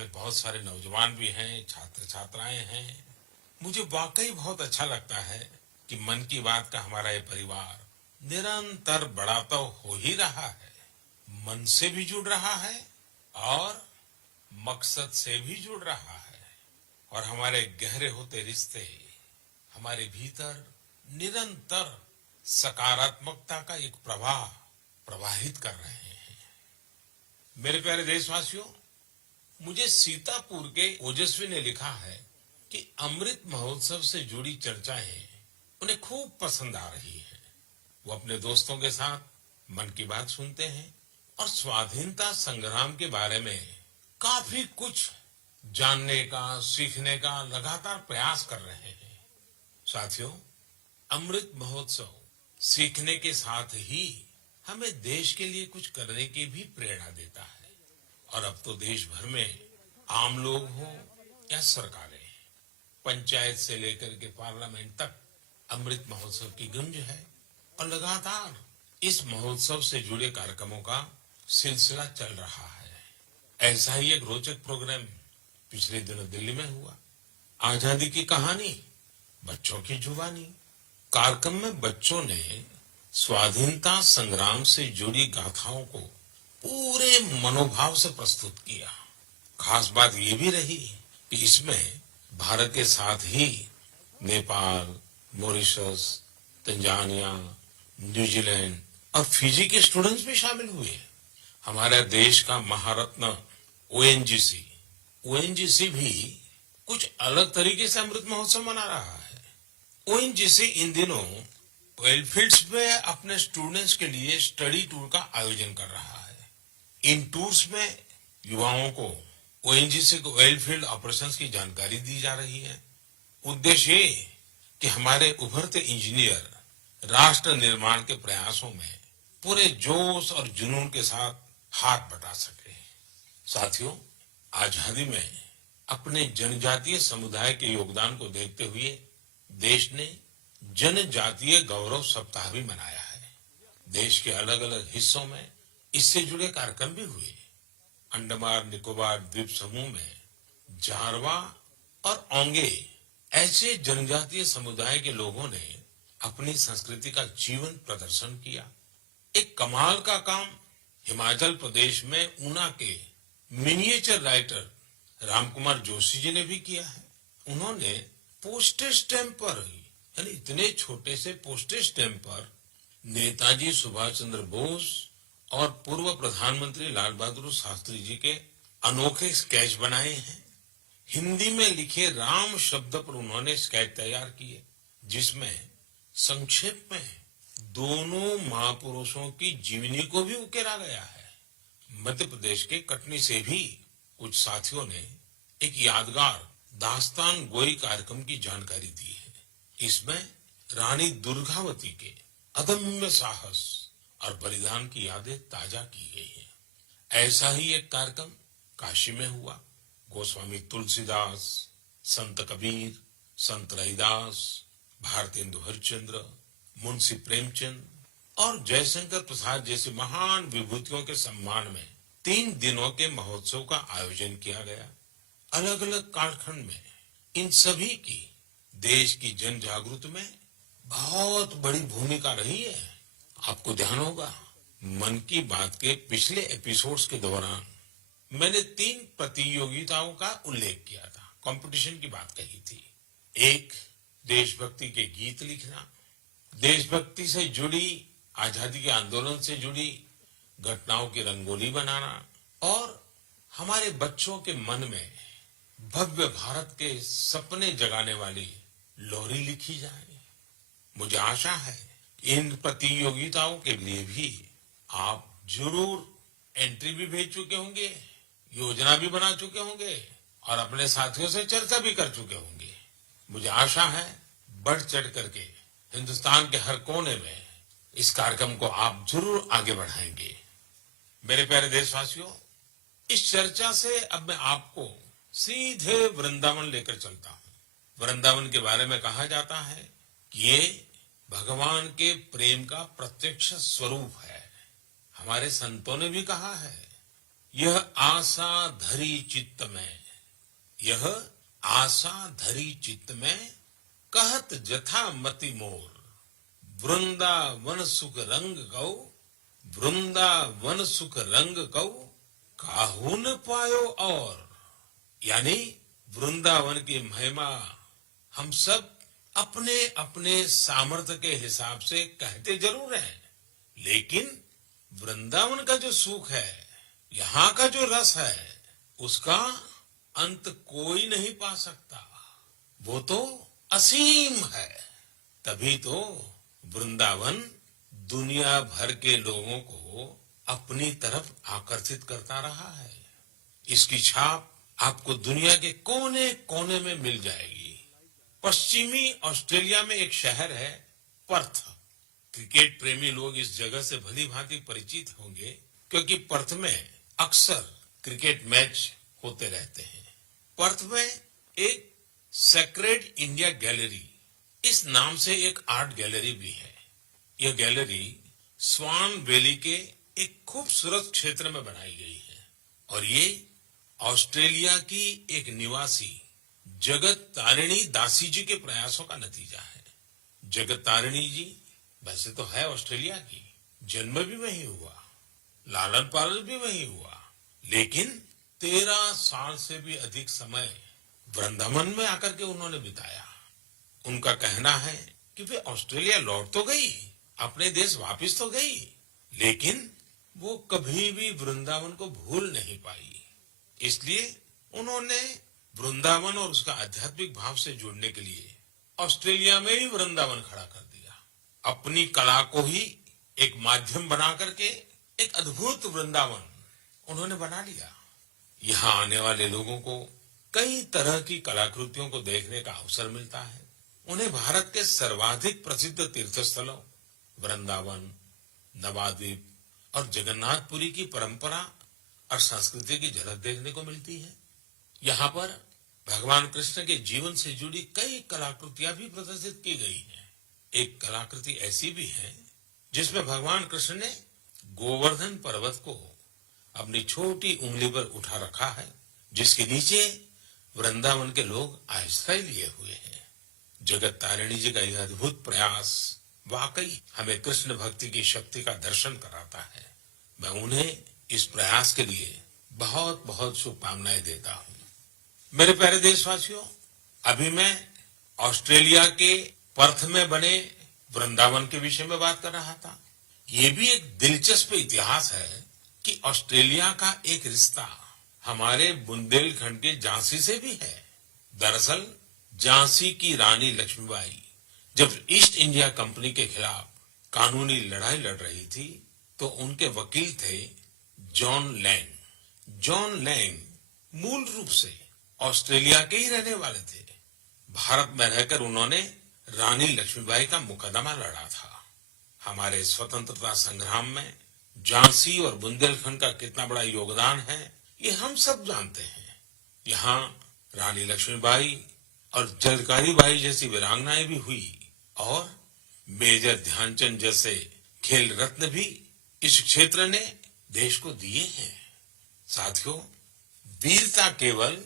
इसमें बहुत सारे नौजवान भी हैं, छात्र छात्राएं हैं। मुझे वाकई बहुत अच्छा लगता है कि मन की बात का हमारा ये परिवार निरंतर बड़ा तो हो ही रहा है, मन से भी जुड़ रहा है और मकसद से भी जुड़ रहा है। और हमारे गहरे होते रिश्ते हमारे भीतर निरंतर सकारात्मकता का एक प्रवाह प्रवाहित कर रहे हैं। मेरे प्यारे देशवासियों, मुझे सीतापुर के ओजस्वी ने लिखा है कि अमृत महोत्सव से जुड़ी चर्चाएं उन्हें खूब पसंद आ रही है। वो अपने दोस्तों के साथ मन की बात सुनते हैं और स्वाधीनता संग्राम के बारे में काफी कुछ जानने का, सीखने का लगातार प्रयास कर रहे हैं। साथियों, अमृत महोत्सव सीखने के साथ ही हमें देश के लिए कुछ करने की भी प्रेरणा देता है। और अब तो देश भर में आम लोग हों या सरकारें, पंचायत से लेकर के पार्लियामेंट तक अमृत महोत्सव की गूंज है। और लगातार इस महोत्सव से जुड़े कार्यक्रमों का सिलसिला चल रहा है। ऐसा ही एक रोचक प्रोग्राम पिछले दिनों दिल्ली में हुआ। आजादी की कहानी, बच्चों की जुबानी। कार्यक्रम में बच्चों ने स्वाधीनता संग्राम से जुड़ी गाथाओं को पूरे मनोभाव से प्रस्तुत किया। खास बात ये भी रही कि इसमें भारत के साथ ही नेपाल, मॉरिशस, तंजानिया, न्यूजीलैंड और फिजी के स्टूडेंट्स भी शामिल हुए। हमारे देश का महारत्न ओएनजीसी भी कुछ अलग तरीके से अमृत महोत्सव मना रहा है। ओएनजीसी इन दिनों ऑयल फील्ड्स में अपने स्टूडेंट्स के लिए स्टडी टूर का आयोजन कर रहा है। इन टूर्स में युवाओं को ओएनजीसी के ऑयल फील्ड ऑपरेशंस की जानकारी दी जा रही है। उद्देश्य ये कि हमारे उभरते इंजीनियर राष्ट्र निर्माण के प्रयासों में पूरे जोश और जुनून के साथ हाथ बटा सके। साथियों, आजादी में अपने जनजातीय समुदाय के योगदान को देखते हुए देश ने जनजातीय गौरव सप्ताह भी मनाया है। देश के अलग अलग हिस्सों में इससे जुड़े कार्यक्रम भी हुए। अंडमान निकोबार द्वीप समूह में जारवा और ओंगे ऐसे जनजातीय समुदाय के लोगों ने अपनी संस्कृति का जीवन प्रदर्शन किया। एक कमाल का काम हिमाचल प्रदेश में ऊना के मिनिएचर राइटर रामकुमार जोशी जी ने भी किया है। उन्होंने पोस्टेज स्टैम्प पर, यानी इतने छोटे से पोस्टेज स्टैम्प पर नेताजी सुभाष चंद्र बोस और पूर्व प्रधानमंत्री लाल बहादुर शास्त्री जी के अनोखे स्केच बनाए हैं। हिंदी में लिखे राम शब्द पर उन्होंने स्केच तैयार किए, जिसमें संक्षेप में दोनों महापुरुषों की जीवनी को भी उकेरा गया है। मध्य प्रदेश के कटनी से भी कुछ साथियों ने एक यादगार दास्तान गोई कार्यक्रम की जानकारी दी है। इसमें रानी दुर्गावती के अदम्य साहस और बलिदान की यादें ताजा की गई है। ऐसा ही एक कार्यक्रम काशी में हुआ। गोस्वामी तुलसीदास, संत कबीर, संत रविदास, भारतेंदु हरिश्चंद्र, मुंशी प्रेमचंद और जयशंकर प्रसाद जैसी महान विभूतियों के सम्मान में 3 दिनों के महोत्सव का आयोजन किया गया। अलग अलग कालखंड में इन सभी की देश की जन जागृति में बहुत बड़ी भूमिका रही है। आपको ध्यान होगा, मन की बात के पिछले एपिसोड्स के दौरान मैंने 3 प्रतियोगिताओं का उल्लेख किया था, कंपटीशन की बात कही थी। एक, देशभक्ति के गीत लिखना, देशभक्ति से जुड़ी, आजादी के आंदोलन से जुड़ी घटनाओं की रंगोली बनाना और हमारे बच्चों के मन में भव्य भारत के सपने जगाने वाली लोरी लिखी जाए। मुझे आशा है इन प्रतियोगिताओं के लिए भी आप जरूर एंट्री भी भेज चुके होंगे, योजना भी बना चुके होंगे और अपने साथियों से चर्चा भी कर चुके होंगे। मुझे आशा है बढ़ चढ़ करके हिंदुस्तान के हर कोने में इस कार्यक्रम को आप जरूर आगे बढ़ाएंगे। मेरे प्यारे देशवासियों, इस चर्चा से अब मैं आपको सीधे वृंदावन लेकर चलता हूँ। वृंदावन के बारे में कहा जाता है कि ये भगवान के प्रेम का प्रत्यक्ष स्वरूप है। हमारे संतों ने भी कहा है, यह आशा धरी चित्त में, यह आशा धरी चित्त में, कहत जथा मति मोर, वृंदावन सुख रंग गौ, वृंदावन सुख रंग गौ, काहू न पायो और। यानी वृंदावन की महिमा हम सब अपने अपने सामर्थ्य के हिसाब से कहते जरूर हैं, लेकिन वृंदावन का जो सुख है, यहाँ का जो रस है, उसका अंत कोई नहीं पा सकता। वो तो असीम है। तभी तो वृंदावन दुनिया भर के लोगों को अपनी तरफ आकर्षित करता रहा है। इसकी छाप आपको दुनिया के कोने कोने में मिल जाएगी। पश्चिमी ऑस्ट्रेलिया में एक शहर है पर्थ। क्रिकेट प्रेमी लोग इस जगह से भली भांति परिचित होंगे, क्योंकि पर्थ में अक्सर क्रिकेट मैच होते रहते हैं। पर्थ में एक सेक्रेड इंडिया गैलरी, इस नाम से एक आर्ट गैलरी भी है। यह गैलरी स्वान वैली के एक खूबसूरत क्षेत्र में बनाई गई है और ये ऑस्ट्रेलिया की एक निवासी जगत तारिणी दासी जी के प्रयासों का नतीजा है। जगत तारिणी जी वैसे तो है ऑस्ट्रेलिया की, जन्म भी वहीं हुआ, लालन पालन भी वहीं हुआ, लेकिन 13 साल से भी अधिक समय वृंदावन में आकर के उन्होंने बिताया। उनका कहना है कि वे ऑस्ट्रेलिया लौट तो गई, अपने देश वापस तो गई, लेकिन वो कभी भी वृंदावन को भूल नहीं पाई। इसलिए उन्होंने वृंदावन और उसका आध्यात्मिक भाव से जुड़ने के लिए ऑस्ट्रेलिया में ही वृंदावन खड़ा कर दिया। अपनी कला को ही एक माध्यम बना करके एक अद्भुत वृंदावन उन्होंने बना लिया। यहाँ आने वाले लोगों को कई तरह की कलाकृतियों को देखने का अवसर मिलता है। उन्हें भारत के सर्वाधिक प्रसिद्ध तीर्थस्थलों वृंदावन, नवाद्वीप और जगन्नाथपुरी की परंपरा और संस्कृति की झलक देखने को मिलती है। यहाँ पर भगवान कृष्ण के जीवन से जुड़ी कई कलाकृतियां भी प्रदर्शित की गई हैं। एक कलाकृति ऐसी भी है जिसमें भगवान कृष्ण ने गोवर्धन पर्वत को अपनी छोटी उंगली पर उठा रखा है, जिसके नीचे वृंदावन के लोग आश्रय लिए हुए हैं। जगत तारिणी जी का यह अद्भुत प्रयास वाकई हमें कृष्ण भक्ति की शक्ति का दर्शन कराता है। मैं उन्हें इस प्रयास के लिए बहुत बहुत शुभकामनाएं देता हूँ। मेरे प्यारे देशवासियों, अभी मैं ऑस्ट्रेलिया के पर्थ में बने वृंदावन के विषय में बात कर रहा था। ये भी एक दिलचस्प इतिहास है कि ऑस्ट्रेलिया का एक रिश्ता हमारे बुंदेलखंड के झांसी से भी है। दरअसल झांसी की रानी लक्ष्मीबाई जब ईस्ट इंडिया कंपनी के खिलाफ कानूनी लड़ाई लड़ रही थी, तो उनके वकील थे जॉन लैंग। जॉन लैंग मूल रूप से ऑस्ट्रेलिया के ही रहने वाले थे। भारत में रहकर उन्होंने रानी लक्ष्मीबाई का मुकदमा लड़ा था। हमारे स्वतंत्रता संग्राम में झांसी और बुंदेलखंड का कितना बड़ा योगदान है, ये हम सब जानते हैं। यहाँ रानी लक्ष्मीबाई और झलकारी बाई जैसी वीरांगनाएं भी हुई और मेजर ध्यानचंद जैसे खेल रत्न भी इस क्षेत्र ने देश को दिए हैं। साथियों, वीरता केवल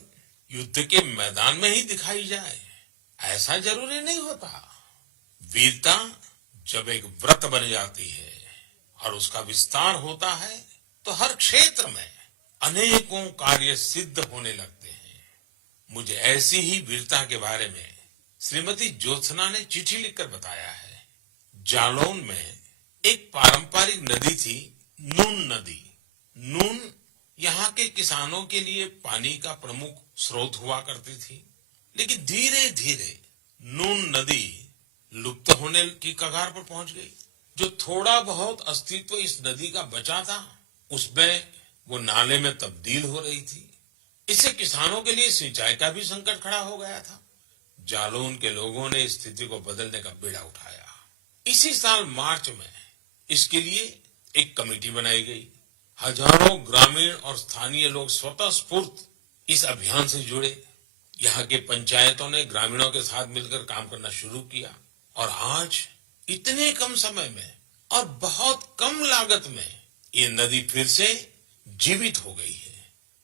युद्ध के मैदान में ही दिखाई जाए, ऐसा जरूरी नहीं होता। वीरता जब एक व्रत बन जाती है और उसका विस्तार होता है, तो हर क्षेत्र में अनेकों कार्य सिद्ध होने लगते हैं। मुझे ऐसी ही वीरता के बारे में श्रीमती ज्योत्सना ने चिट्ठी लिखकर बताया है। जालौन में एक पारंपरिक नदी थी, नून नदी। नून यहाँ के किसानों के लिए पानी का प्रमुख स्रोत हुआ करती थी, लेकिन धीरे धीरे नून नदी लुप्त होने की कगार पर पहुंच गई। जो थोड़ा बहुत अस्तित्व इस नदी का बचा था, उसमें वो नाले में तब्दील हो रही थी। इससे किसानों के लिए सिंचाई का भी संकट खड़ा हो गया था। जालौन के लोगों ने स्थिति को बदलने का बीड़ा उठाया। इसी साल मार्च में इसके लिए एक कमेटी बनाई गई। हजारों ग्रामीण और स्थानीय लोग स्वतः स्फूर्त इस अभियान से जुड़े। यहाँ के पंचायतों ने ग्रामीणों के साथ मिलकर काम करना शुरू किया और आज इतने कम समय में और बहुत कम लागत में ये नदी फिर से जीवित हो गई है।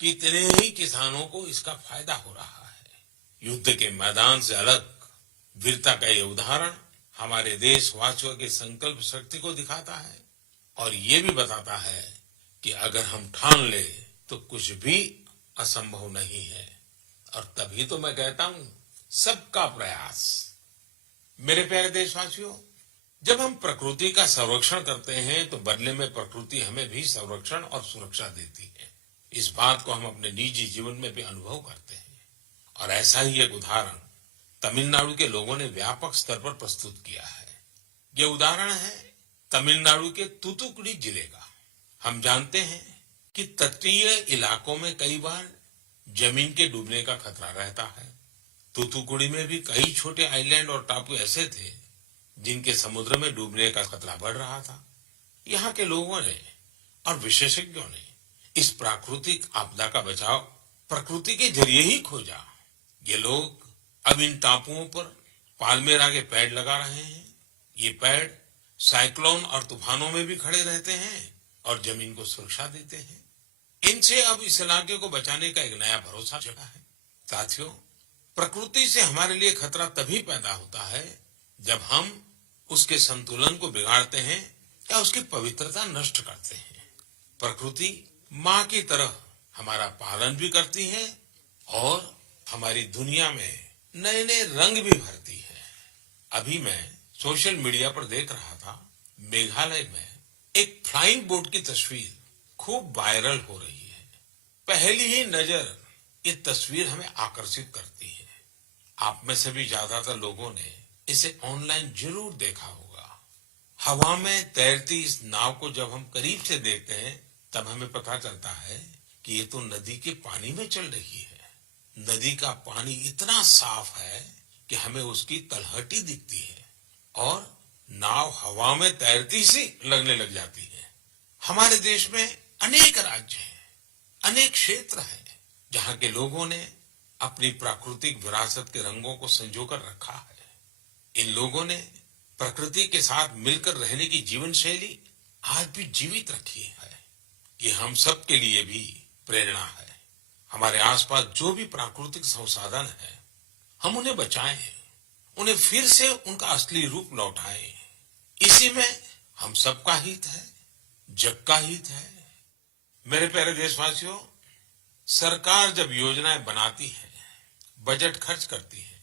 कितने ही किसानों को इसका फायदा हो रहा है। युद्ध के मैदान से अलग वीरता का ये उदाहरण हमारे देशवासियों की संकल्प शक्ति को दिखाता है और ये भी बताता है कि अगर हम ठान ले तो कुछ भी असंभव नहीं है। और तभी तो मैं कहता हूं, सबका प्रयास। मेरे प्यारे देशवासियों, जब हम प्रकृति का संरक्षण करते हैं तो बदले में प्रकृति हमें भी संरक्षण और सुरक्षा देती है। इस बात को हम अपने निजी जीवन में भी अनुभव करते हैं और ऐसा ही एक उदाहरण तमिलनाडु के लोगों ने व्यापक स्तर पर प्रस्तुत किया है। ये उदाहरण है तमिलनाडु के तूतुकुड़ी जिले का। हम जानते हैं कि तटीय इलाकों में कई बार जमीन के डूबने का खतरा रहता है। तूतुकुड़ी में भी कई छोटे आइलैंड और टापू ऐसे थे जिनके समुद्र में डूबने का खतरा बढ़ रहा था। यहाँ के लोगों ने और विशेषज्ञों ने इस प्राकृतिक आपदा का बचाव प्रकृति के जरिए ही खोजा। ये लोग अब इन टापुओं पर पाल्मेरा के पेड़ लगा रहे हैं। ये पेड़ साइक्लोन और तूफानों में भी खड़े रहते हैं और जमीन को सुरक्षा देते हैं। इनसे अब इस इलाके को बचाने का एक नया भरोसा जगा है। साथियों, प्रकृति से हमारे लिए खतरा तभी पैदा होता है जब हम उसके संतुलन को बिगाड़ते हैं या उसकी पवित्रता नष्ट करते हैं। प्रकृति माँ की तरह हमारा पालन भी करती है और हमारी दुनिया में नए नए रंग भी भरती है। अभी मैं सोशल मीडिया पर देख रहा था, मेघालय में एक फ्लाइंग बोट की तस्वीर खूब वायरल हो रही है। पहली ही नजर ये तस्वीर हमें आकर्षित करती है। आप में से भी ज्यादातर लोगों ने इसे ऑनलाइन जरूर देखा होगा। हवा में तैरती इस नाव को जब हम करीब से देखते हैं तब हमें पता चलता है कि ये तो नदी के पानी में चल रही है। नदी का पानी इतना साफ है कि हमें उसकी तलहटी दिखती है और नाव हवा में तैरती सी लगने लग जाती है। हमारे देश में अनेक राज्य हैं, अनेक क्षेत्र हैं जहाँ के लोगों ने अपनी प्राकृतिक विरासत के रंगों को संजोकर रखा है। इन लोगों ने प्रकृति के साथ मिलकर रहने की जीवन शैली आज भी जीवित रखी है। ये हम सब के लिए भी प्रेरणा है। हमारे आसपास जो भी प्राकृतिक संसाधन है, हम उन्हें बचाएं, उन्हें फिर से उनका असली रूप लौटाएं। इसी में हम सबका हित है, जग का हित है। मेरे प्यारे देशवासियों, सरकार जब योजनाएं बनाती है, बजट खर्च करती है,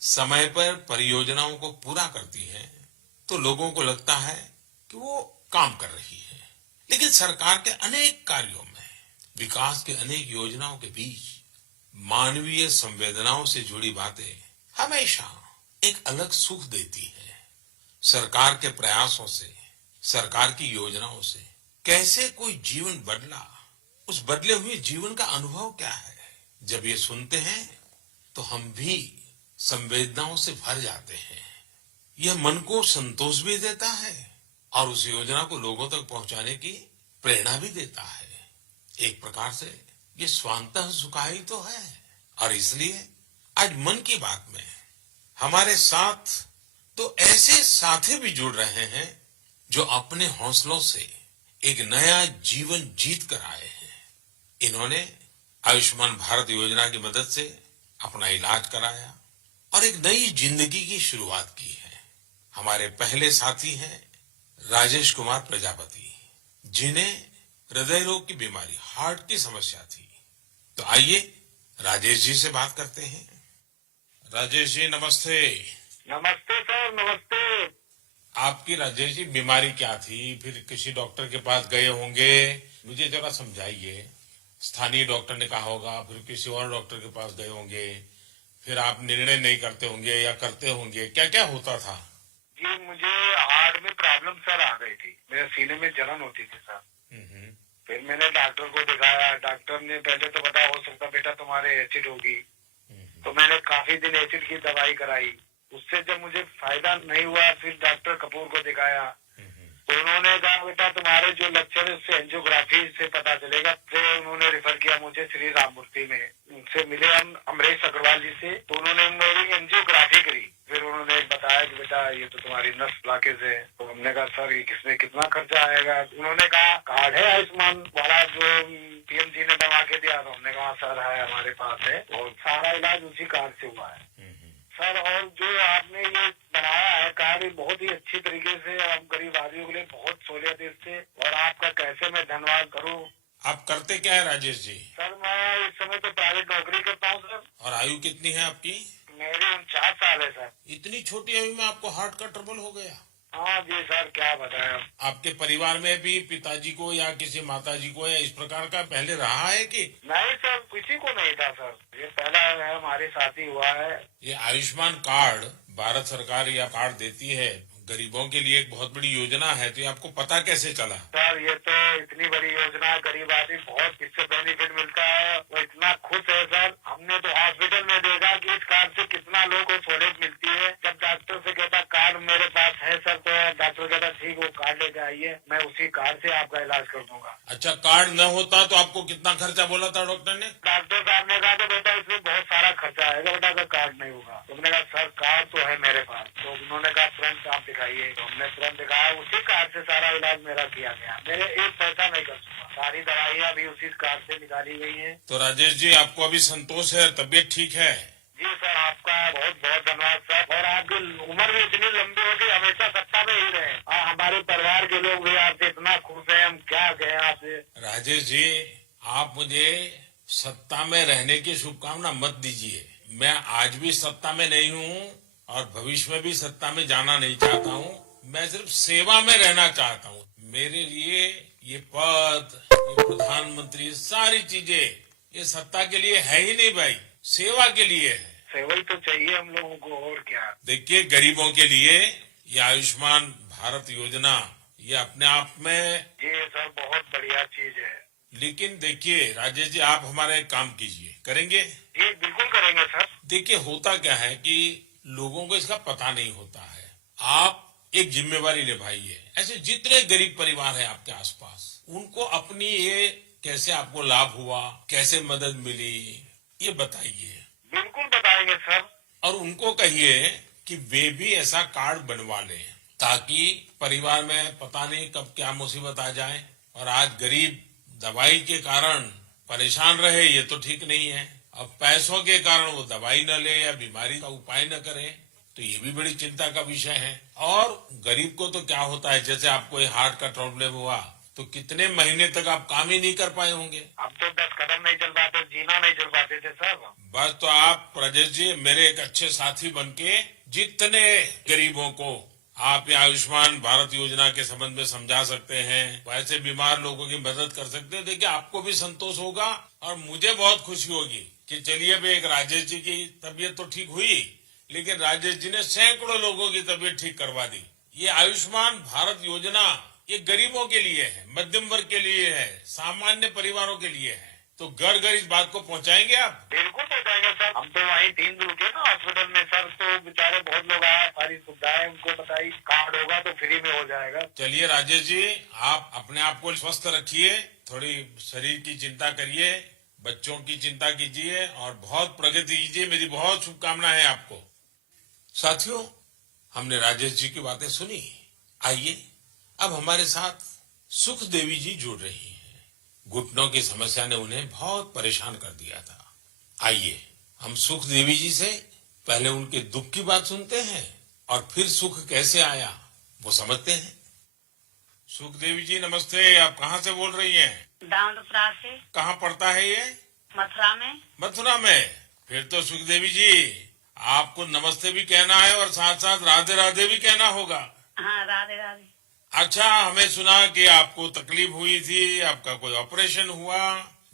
समय पर परियोजनाओं को पूरा करती है, तो लोगों को लगता है कि वो काम कर रही है। लेकिन सरकार के अनेक कार्यों में, विकास के अनेक योजनाओं के बीच मानवीय संवेदनाओं से जुड़ी बातें हमेशा एक अलग सुख देती है। सरकार के प्रयासों से, सरकार की योजनाओं से कैसे कोई जीवन बदला, उस बदले हुए जीवन का अनुभव क्या है, जब ये सुनते हैं तो हम भी संवेदनाओं से भर जाते हैं। यह मन को संतोष भी देता है और उस योजना को लोगों तक पहुंचाने की प्रेरणा भी देता है। एक प्रकार से ये स्वांतः सुखाई तो है। और इसलिए आज मन की बात में हमारे साथ तो ऐसे साथी भी जुड़ रहे हैं जो अपने हौसलों से एक नया जीवन जीत कर आए हैं। इन्होंने आयुष्मान भारत योजना की मदद से अपना इलाज कराया और एक नई जिंदगी की शुरुआत की है। हमारे पहले साथी हैं राजेश कुमार प्रजापति, जिन्हें हृदय रोग की बीमारी, हार्ट की समस्या थी। तो आइए राजेश जी से बात करते हैं। राजेश जी नमस्ते। नमस्ते सर, नमस्ते। आपकी राजेश जी बीमारी क्या थी? फिर किसी डॉक्टर के पास गए होंगे, मुझे जरा समझाइए। स्थानीय डॉक्टर ने कहा होगा, फिर किसी और डॉक्टर के पास गए होंगे, फिर आप निर्णय नहीं करते होंगे या करते होंगे, क्या क्या होता था? जी, मुझे हार्ट में प्रॉब्लम सर आ गई थी। मेरे सीने में जलन होती थी सर। फिर मैंने डॉक्टर को दिखाया। डॉक्टर ने पहले तो बताया हो सकता बेटा तुम्हारे एसिड होगी। तो मैंने काफी दिन एसिड की दवाई कराई। उससे जब मुझे फायदा नहीं हुआ, फिर डॉक्टर कपूर को दिखाया तो उन्होंने कहा बेटा तुम्हारे जो लक्षण है उससे एंजियोग्राफी से पता चलेगा। फिर उन्होंने रेफर किया मुझे श्री राममूर्ति में। उनसे मिले हम अमरीश अग्रवाल जी से, तो उन्होंने मेरी एंजियोग्राफी करी। फिर उन्होंने बताया कि बेटा ये तो तुम्हारी नस ब्लॉकेज है, तो हम हमने कहा सर ये किसने कितना खर्चा आएगा? उन्होंने कहा कार्ड है आयुष्मान वाला जो पीएम जी ने बनवा के दिया। तो हमने कहा सर है हमारे पास है और सारा इलाज उसी कार्ड से हुआ है सर। और जो आपने ये बनाया है कार्ड ये बहुत ही अच्छी तरीके से हम गरीब आदमियों के लिए बहुत सहूलियत है इससे। और आपका कैसे मैं धन्यवाद करूं। आप करते क्या है राजेश जी? सर मैं इस समय तो प्राइवेट नौकरी करता हूं सर। और आयु कितनी है आपकी? मेरी 49 साल है सर। इतनी छोटी आयु में आपको हार्ट का ट्रबल हो गया? हाँ जी सर क्या बताएं। आपके परिवार में भी पिताजी को या किसी माताजी को या इस प्रकार का पहले रहा है कि? नहीं सर किसी को नहीं था सर। ये पहला है हमारे साथ ही हुआ है। ये आयुष्मान कार्ड भारत सरकार या कार्ड देती है गरीबों के लिए, एक बहुत बड़ी योजना है, तो ये आपको पता कैसे चला? सर ये तो इतनी बड़ी योजना है, गरीब आदमी बहुत इससे बेनिफिट मिलता है। वो इतना खुश है सर। हमने तो हॉस्पिटल में देखा कि इस कार्ड से कितना लोगों को सहूलियत मिलती है। जब डॉक्टर से कहता कार्ड मेरे पास है सर, तो डॉक्टर कहता ठीक वो कार्ड लेके आइए, मैं उसी कार्ड से आपका इलाज कर दूंगा। अच्छा, कार्ड न होता तो आपको कितना खर्चा बोला था डॉक्टर ने? डॉक्टर साहब ने कहा तो बेटा इसमें बहुत सारा खर्चा आएगा बेटा, अगर कार्ड नहीं होगा। तो हमने कहा सर कार्ड तो है मेरे पास। तो उन्होंने कहा तुरंत आप दिखाइए। तो हमने तुरंत दिखाया, उसी कार्ड से सारा इलाज मेरा किया गया। मेरे एक पैसा नहीं खर्च हुआ, सारी दवाइयाँ भी उसी कार्ड से निकाली गई है। तो राजेश जी आपको अभी संतोष है, तबीयत ठीक है? जी सर आपका बहुत बहुत धन्यवाद सर। और आपकी उम्र भी इतनी लंबी हो कि हमेशा सत्ता में ही रहे। हमारे परिवार के लोग भी आपसे इतना खुश है, हम क्या कहें आपसे। राजेश जी आप मुझे सत्ता में रहने की शुभकामना मत दीजिए। मैं आज भी सत्ता में नहीं हूँ और भविष्य में भी सत्ता में जाना नहीं चाहता हूँ। मैं सिर्फ सेवा में रहना चाहता हूँ। मेरे लिए ये पद, ये प्रधानमंत्री, सारी चीजें ये सत्ता के लिए है ही नहीं भाई, सेवा के लिए है। सेवा ही तो चाहिए हम लोगों को, और क्या। देखिए गरीबों के लिए ये आयुष्मान भारत योजना ये अपने आप में जी सर बहुत बढ़िया चीज है। लेकिन देखिए राजेश जी आप हमारा एक काम कीजिए, करेंगे? जी बिल्कुल करेंगे सर। देखिए होता क्या है कि लोगों को इसका पता नहीं होता है। आप एक जिम्मेवारी निभाइए। ऐसे जितने गरीब परिवार है आपके आसपास उनको अपनी ये कैसे आपको लाभ हुआ, कैसे मदद मिली, ये बताइए। बिल्कुल बताएंगे सर। और उनको कहिए कि वे भी ऐसा कार्ड बनवा लें ताकि परिवार में पता नहीं कब क्या मुसीबत आ जाए। और आज गरीब दवाई के कारण परेशान रहे ये तो ठीक नहीं है। अब पैसों के कारण वो दवाई न ले या बीमारी का उपाय न करे तो ये भी बड़ी चिंता का विषय है। और गरीब को तो क्या होता है, जैसे आपको हार्ट का प्रॉब्लम हुआ तो कितने महीने तक आप काम ही नहीं कर पाए होंगे। अब तो 10 कदम नहीं चल पाते, जीना नहीं चल पाते थे सर। बस तो आप राजेश जी मेरे एक अच्छे साथी बनके जितने गरीबों को आप ये आयुष्मान भारत योजना के संबंध में समझा सकते हैं, वैसे बीमार लोगों की मदद कर सकते हैं। देखिए आपको भी संतोष होगा और मुझे बहुत खुशी होगी कि चलिए भाई एक राजेश जी की तबीयत तो ठीक हुई, लेकिन राजेश जी ने सैकड़ों लोगों की तबीयत ठीक करवा दी। ये आयुष्मान भारत योजना ये गरीबों के लिए है, मध्यम वर्ग के लिए है, सामान्य परिवारों के लिए है। तो घर घर इस बात को पहुंचाएंगे आप? बिल्कुल पहुंचाएंगे सर। हम तो वहीं 3 दिन रुके ना हॉस्पिटल में सर, तो बेचारे बहुत लोग आए, सारी सुविधाएं उनको बताई, कार्ड होगा तो फ्री में हो जाएगा। चलिए राजेश जी आप अपने आप को स्वस्थ रखिए, थोड़ी शरीर की चिंता करिए, बच्चों की चिंता कीजिए और बहुत प्रगति कीजिए। मेरी बहुत शुभकामनाएं है आपको। साथियों हमने राजेश जी की बातें सुनी। आइए अब हमारे साथ सुख देवी जी जुड़ रही हैं। घुटनों की समस्या ने उन्हें बहुत परेशान कर दिया था। आइए हम सुख देवी जी से पहले उनके दुख की बात सुनते हैं और फिर सुख कैसे आया वो समझते हैं। सुख देवी जी नमस्ते, आप कहाँ से बोल रही हैं? दाऊदपुरा से। कहाँ पड़ता है ये? मथुरा में। मथुरा में। फिर तो सुख देवी जी आपको नमस्ते भी कहना है और साथ साथ राधे राधे भी कहना होगा। हाँ राधे राधे। अच्छा हमें सुना कि आपको तकलीफ हुई थी, आपका कोई ऑपरेशन हुआ,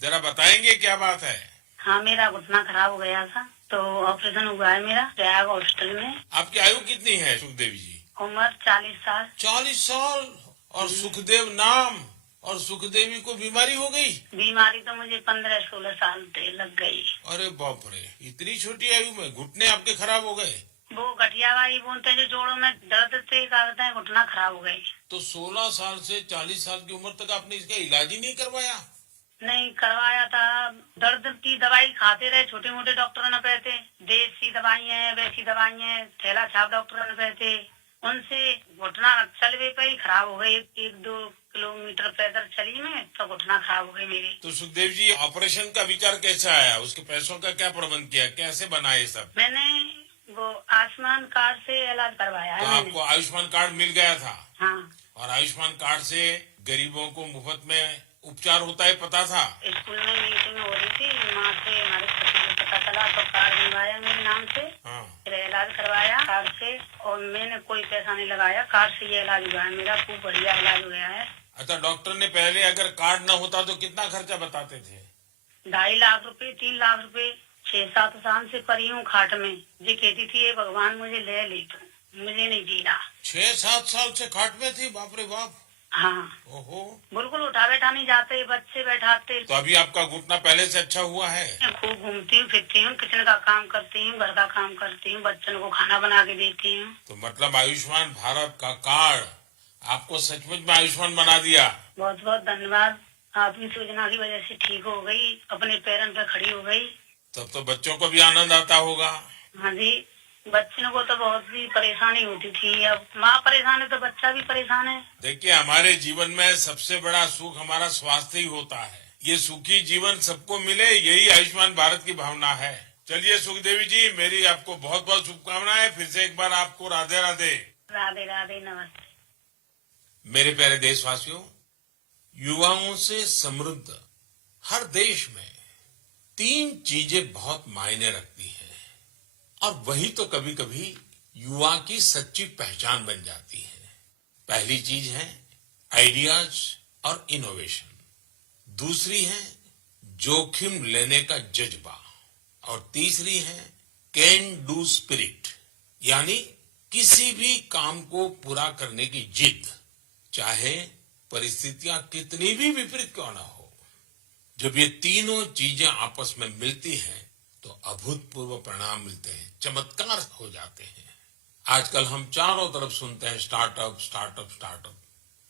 जरा बताएंगे क्या बात है? हाँ मेरा घुटना खराब हो गया था तो ऑपरेशन हुआ है मेरा प्रयाग हॉस्पिटल में। आपकी आयु कितनी है सुखदेवी जी? उम्र 40 साल। 40 साल और सुखदेव नाम और सुखदेवी को बीमारी हो गई? बीमारी तो मुझे 15-16 साल से लग गई। अरे बाप रे, इतनी छोटी आयु में घुटने आपके खराब हो गए? वो गठियावाई बोलते हैं जो जोड़ों में दर्द से कहते हैं घुटना खराब हो गई। तो 16 साल से 40 साल की उम्र तक आपने इसका इलाज ही नहीं करवाया? नहीं करवाया था, दर्द की दवाई खाते रहे, छोटे मोटे डॉक्टरों ने कहते देसी दवाई है, वैसी दवाई है, थैला छाप डॉक्टरों ने कहते, उनसे घुटना चल भी पाई, खराब हो गई। 1-2 किलोमीटर पैदल चली मैं तो घुटना खराब हो गई मेरी। तो सुखदेव जी, ऑपरेशन का विचार कैसे आया? उसके पैसों का क्या प्रबंध किया? कैसे बना ये सब? मैंने वो आयुष्मान कार्ड से इलाज करवाया तो है आपको आयुष्मान कार्ड मिल गया था? हाँ, और आयुष्मान कार्ड से गरीबों को मुफ्त में उपचार होता है, पता था? स्कूल में मीटिंग हो रही थी, वहाँ से हमारे पति को पता चला तो कार्ड बनवाया मेरे नाम से। हाँ। फिर इलाज करवाया कार्ड से और मैंने कोई पैसा नहीं लगाया। कार्ड से ये इलाज हुआ है मेरा, खूब बढ़िया इलाज हो गया है। अच्छा, डॉक्टर ने पहले अगर कार्ड न होता तो कितना खर्चा बताते थे? 2.5 लाख रुपए, 3 लाख रुपए। 6-7 साल से पड़ी हूँ खाट में। जी कहती थी, ये भगवान मुझे ले तो मुझे नहीं जीना। 6-7 साल से खाट में थी? बाप रे बाप। हाँ, ओहो। बिल्कुल उठा बैठा नहीं जाते, बच्चे बैठाते। तो अभी आपका घुटना पहले से अच्छा हुआ है? मैं खूब घूमती हूँ, फिरती हूँ, किचन का काम करती हूँ, घर का काम करती हूँ, बच्चों को खाना बना के देती हूँ। तो मतलब आयुष्मान भारत का कार्ड आपको सचमुच में आयुष्मान बना दिया। बहुत बहुत धन्यवाद। आपकी योजना की वजह से ठीक हो गई, अपने पैरों पे खड़ी हो गई। तब तो बच्चों को भी आनंद आता होगा। हाँ जी, बच्चों को तो बहुत ही परेशानी होती थी। अब माँ परेशान है तो बच्चा भी परेशान है। देखिए, हमारे जीवन में सबसे बड़ा सुख हमारा स्वास्थ्य ही होता है। ये सुखी जीवन सबको मिले, यही आयुष्मान भारत की भावना है। चलिए सुखदेवी जी, मेरी आपको बहुत बहुत शुभकामनाएं। फिर से एक बार आपको राधे राधे। राधे राधे, नमस्ते। मेरे प्यारे देशवासियों, युवाओं से समृद्ध हर देश में 3 चीजें बहुत मायने रखती हैं और वही तो कभी कभी युवा की सच्ची पहचान बन जाती है। पहली चीज है आइडियाज और इनोवेशन, दूसरी है जोखिम लेने का जज्बा और तीसरी है कैन डू स्पिरिट, यानी किसी भी काम को पूरा करने की जिद, चाहे परिस्थितियां कितनी भी विपरीत क्यों ना हो। जब ये तीनों चीजें आपस में मिलती हैं तो अभूतपूर्व परिणाम मिलते हैं, चमत्कार हो जाते हैं। आजकल हम चारों तरफ सुनते हैं स्टार्टअप स्टार्टअप स्टार्टअप।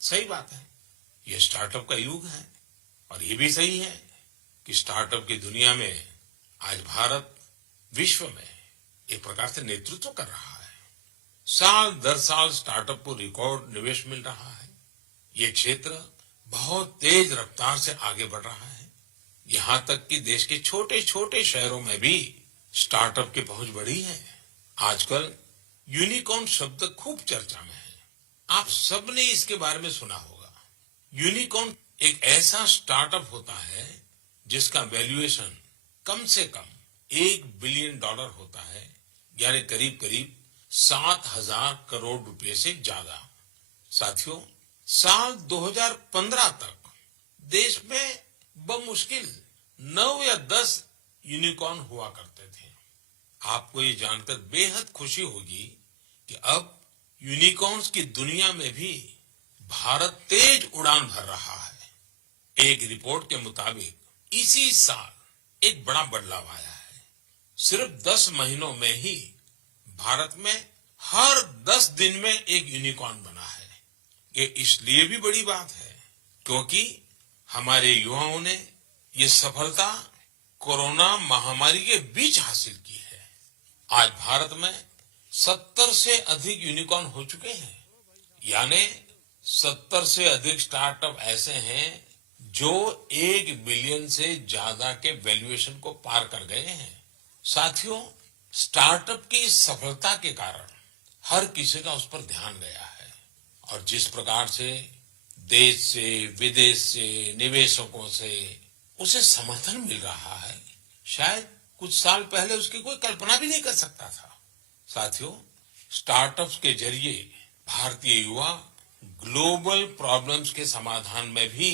सही बात है, ये स्टार्टअप का युग है और ये भी सही है कि स्टार्टअप की दुनिया में आज भारत विश्व में एक प्रकार से नेतृत्व कर रहा है। साल दर साल स्टार्टअप को रिकॉर्ड निवेश मिल रहा है। ये क्षेत्र बहुत तेज रफ्तार से आगे बढ़ रहा है। यहाँ तक कि देश के छोटे छोटे शहरों में भी स्टार्टअप की पहुंच बढ़ी है। आजकल यूनिकॉर्न शब्द खूब चर्चा में है। आप सबने इसके बारे में सुना होगा। यूनिकॉर्न एक ऐसा स्टार्टअप होता है जिसका वैल्यूएशन कम से कम $1 बिलियन होता है, यानी करीब करीब 7,000 करोड़ रुपए से ज्यादा। साथियों, साल 2015 तक देश में बमुश्किल 9 या 10 यूनिकॉर्न हुआ करते थे। आपको ये जानकर बेहद खुशी होगी कि अब यूनिकॉर्न्स की दुनिया में भी भारत तेज उड़ान भर रहा है। एक रिपोर्ट के मुताबिक इसी साल एक बड़ा बदलाव आया है। सिर्फ 10 महीनों में ही भारत में हर 10 दिन में एक यूनिकॉर्न बना है। ये इसलिए भी बड़ी बात है क्योंकि हमारे युवाओं ने ये सफलता कोरोना महामारी के बीच हासिल की है। आज भारत में 70 से अधिक यूनिकॉर्न हो चुके हैं, यानी 70 से अधिक स्टार्टअप ऐसे हैं जो 1 बिलियन से ज्यादा के वैल्यूएशन को पार कर गए हैं। साथियों, स्टार्टअप की इस सफलता के कारण हर किसी का उस पर ध्यान गया है और जिस प्रकार से देश से विदेश से निवेशकों से उसे समर्थन मिल रहा है, शायद कुछ साल पहले उसकी कोई कल्पना भी नहीं कर सकता था। साथियों, स्टार्टअप्स के जरिए भारतीय युवा ग्लोबल प्रॉब्लम्स के समाधान में भी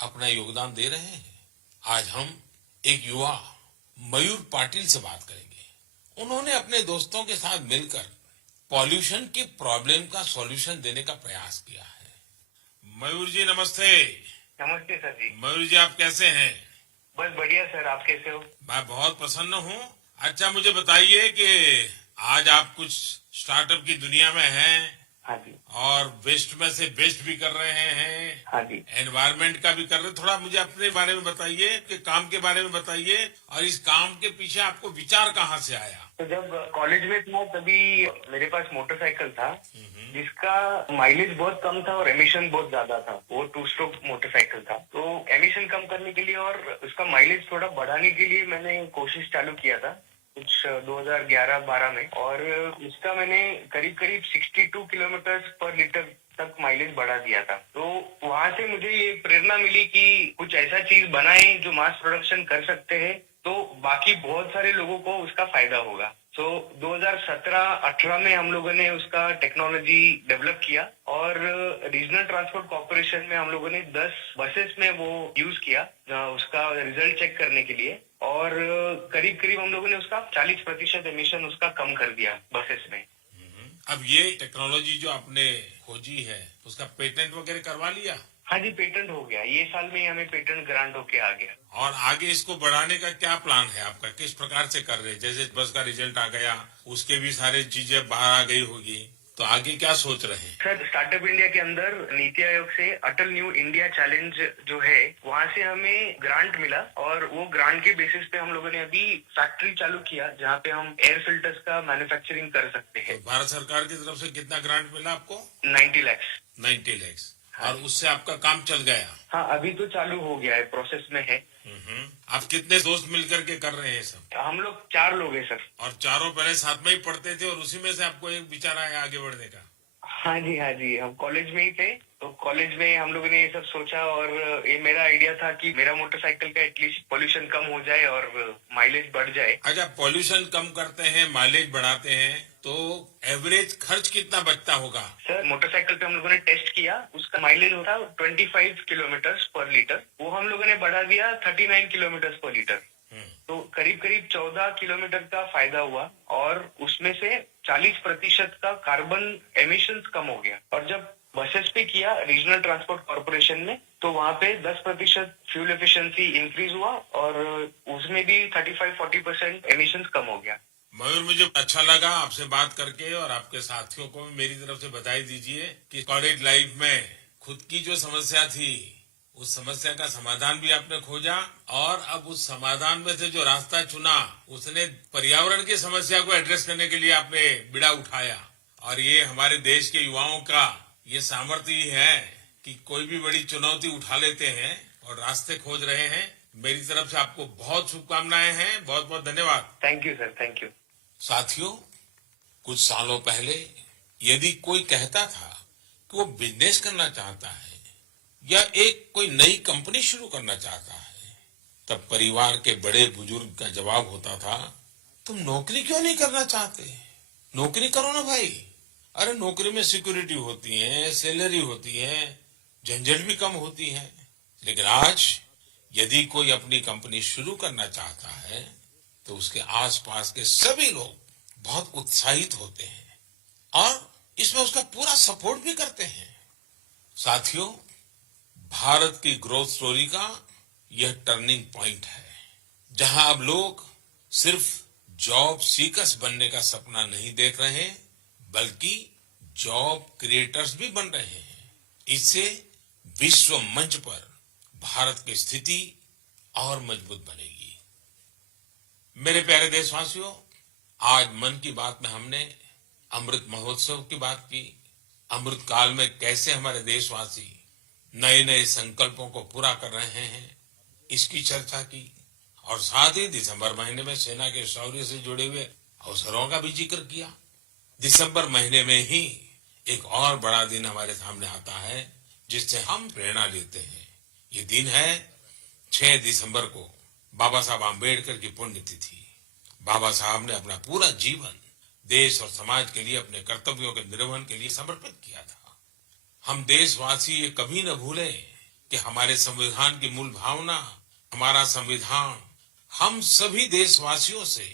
अपना योगदान दे रहे हैं। आज हम एक युवा मयूर पाटिल से बात करेंगे। उन्होंने अपने दोस्तों के साथ मिलकर पॉल्यूशन की प्रॉब्लम का सॉल्यूशन देने का प्रयास किया है। मयूर जी नमस्ते। नमस्ते सर जी। मयूर जी, आप कैसे हैं? बस बढ़िया सर, आप कैसे हो? मैं बहुत प्रसन्न हूँ। अच्छा, मुझे बताइए कि आज आप कुछ स्टार्टअप की दुनिया में हैं हाँ जी। और वेस्ट में से बेस्ट भी कर रहे हैं। हाँ जी। एनवायरमेंट का भी कर रहे हैं। थोड़ा मुझे अपने बारे में बताइए कि काम के बारे में बताइए और इस काम के पीछे आपको विचार कहाँ से आया? तो जब कॉलेज में था तभी मेरे पास मोटरसाइकिल था जिसका माइलेज बहुत कम था और एमिशन बहुत ज्यादा था। वो 2 स्ट्रोक मोटरसाइकिल था। तो एमिशन कम करने के लिए और उसका माइलेज थोड़ा बढ़ाने के लिए मैंने कोशिश चालू किया था कुछ 2011-12 में, और उसका मैंने करीब करीब 62 किलोमीटर पर लीटर तक माइलेज बढ़ा दिया था। तो वहां से मुझे ये प्रेरणा मिली कि कुछ ऐसा चीज बनाए जो मास प्रोडक्शन कर सकते हैं, तो बाकी बहुत सारे लोगों को उसका फायदा होगा। तो 2017-18 में हम लोगों ने उसका टेक्नोलॉजी डेवलप किया और रीजनल ट्रांसपोर्ट कॉर्पोरेशन में हम लोगों ने 10 बसेस में वो यूज किया उसका रिजल्ट चेक करने के लिए, और करीब करीब हम लोगों ने उसका 40% एमिशन उसका कम कर दिया बसेस में। अब ये टेक्नोलॉजी जो आपने खोजी है उसका पेटेंट वगैरह करवा लिया? हाँ जी, पेटेंट हो गया। ये साल में ही हमें पेटेंट ग्रांट होके आ गया। और आगे इसको बढ़ाने का क्या प्लान है आपका? किस प्रकार से कर रहे हैं? जैसे बस का रिजल्ट आ गया, उसके भी सारी चीजें बाहर आ गई होगी, तो आगे क्या सोच रहे हैं? सर, स्टार्टअप इंडिया के अंदर नीति आयोग से अटल न्यू इंडिया चैलेंज जो है वहाँ से हमें ग्रांट मिला, और वो ग्रांट के बेसिस पे हम लोगों ने अभी फैक्ट्री चालू किया जहाँ पे हम एयर फिल्टर्स का मैन्युफैक्चरिंग कर सकते हैं। तो भारत सरकार की तरफ से कितना ग्रांट मिला आपको? 90 लाख। 90 लाख। और उससे आपका काम चल गया? हाँ, अभी तो चालू हो गया है, प्रोसेस में है। आप कितने दोस्त मिलकर के कर रहे हैं सब? हम लोग 4 लोग हैं सर। और चारों पहले साथ में ही पढ़ते थे और उसी में से आपको एक विचार आया आगे बढ़ने का? हाँ जी, हाँ जी, हम कॉलेज में ही थे, तो कॉलेज में हम लोगों ने ये सब सोचा, और ये मेरा आइडिया था कि मेरा मोटरसाइकिल का एटलीस्ट पोल्यूशन कम हो जाए और माइलेज बढ़ जाए। अच्छा, पोल्यूशन कम करते हैं, माइलेज बढ़ाते हैं, तो एवरेज खर्च कितना बचता होगा? सर, मोटरसाइकिल पे हम लोगों ने टेस्ट किया, उसका माइलेज होता 25 किलोमीटर पर लीटर, वो हम लोगों ने बढ़ा दिया 39 किलोमीटर पर लीटर। तो करीब करीब 14 किलोमीटर का फायदा हुआ, और उसमें से 40% का कार्बन एमिशंस कम हो गया। और जब बसेस पे किया रीजनल ट्रांसपोर्ट कॉर्पोरेशन में, तो वहाँ पे 10% फ्यूल एफिशिएंसी इंक्रीज हुआ, और उसमें भी 35-40% एमिशंस कम हो गया। मयूर, मुझे अच्छा लगा आपसे बात करके, और आपके साथियों को भी मेरी तरफ से बधाई दीजिए कि कॉलेज लाइफ में खुद की जो समस्या थी उस समस्या का समाधान भी आपने खोजा, और अब उस समाधान में से जो रास्ता चुना उसने पर्यावरण की समस्या को एड्रेस करने के लिए आपने बीड़ा उठाया। और ये हमारे देश के युवाओं का ये सामर्थ्य ही है कि कोई भी बड़ी चुनौती उठा लेते हैं और रास्ते खोज रहे हैं। मेरी तरफ से आपको बहुत शुभकामनाएं हैं। बहुत बहुत धन्यवाद। Thank you sir, thank you. साथियों, कुछ सालों पहले यदि कोई कहता था कि वो बिजनेस करना चाहता है या एक कोई नई कंपनी शुरू करना चाहता है, तब परिवार के बड़े बुजुर्ग का जवाब होता था, तुम नौकरी क्यों नहीं करना चाहते? नौकरी करो ना भाई। अरे नौकरी में सिक्योरिटी होती है, सैलरी होती है, झंझट भी कम होती है। लेकिन आज यदि कोई अपनी कंपनी शुरू करना चाहता है तो उसके आसपास के सभी लोग बहुत उत्साहित होते हैं और इसमें उसका पूरा सपोर्ट भी करते हैं। साथियों, भारत की ग्रोथ स्टोरी का यह टर्निंग पॉइंट है, जहां अब लोग सिर्फ जॉब सीकर्स बनने का सपना नहीं देख रहे, बल्कि जॉब क्रिएटर्स भी बन रहे हैं। इससे विश्व मंच पर भारत की स्थिति और मजबूत बनेगी। मेरे प्यारे देशवासियों, आज मन की बात में हमने अमृत महोत्सव की बात की। अमृत काल में कैसे हमारे देशवासी नए नए संकल्पों को पूरा कर रहे हैं, इसकी चर्चा की। और साथ ही दिसंबर महीने में सेना के शौर्य से जुड़े हुए अवसरों का भी जिक्र किया। दिसंबर महीने में ही एक और बड़ा दिन हमारे सामने आता है जिससे हम प्रेरणा लेते हैं। ये दिन है 6 दिसंबर को बाबा साहब आम्बेडकर की पुण्यतिथि। बाबा साहब ने अपना पूरा जीवन देश और समाज के लिए, अपने कर्तव्यों के निर्वहन के लिए समर्पित किया था। हम देशवासी ये कभी न भूलें कि हमारे संविधान की मूल भावना, हमारा संविधान हम सभी देशवासियों से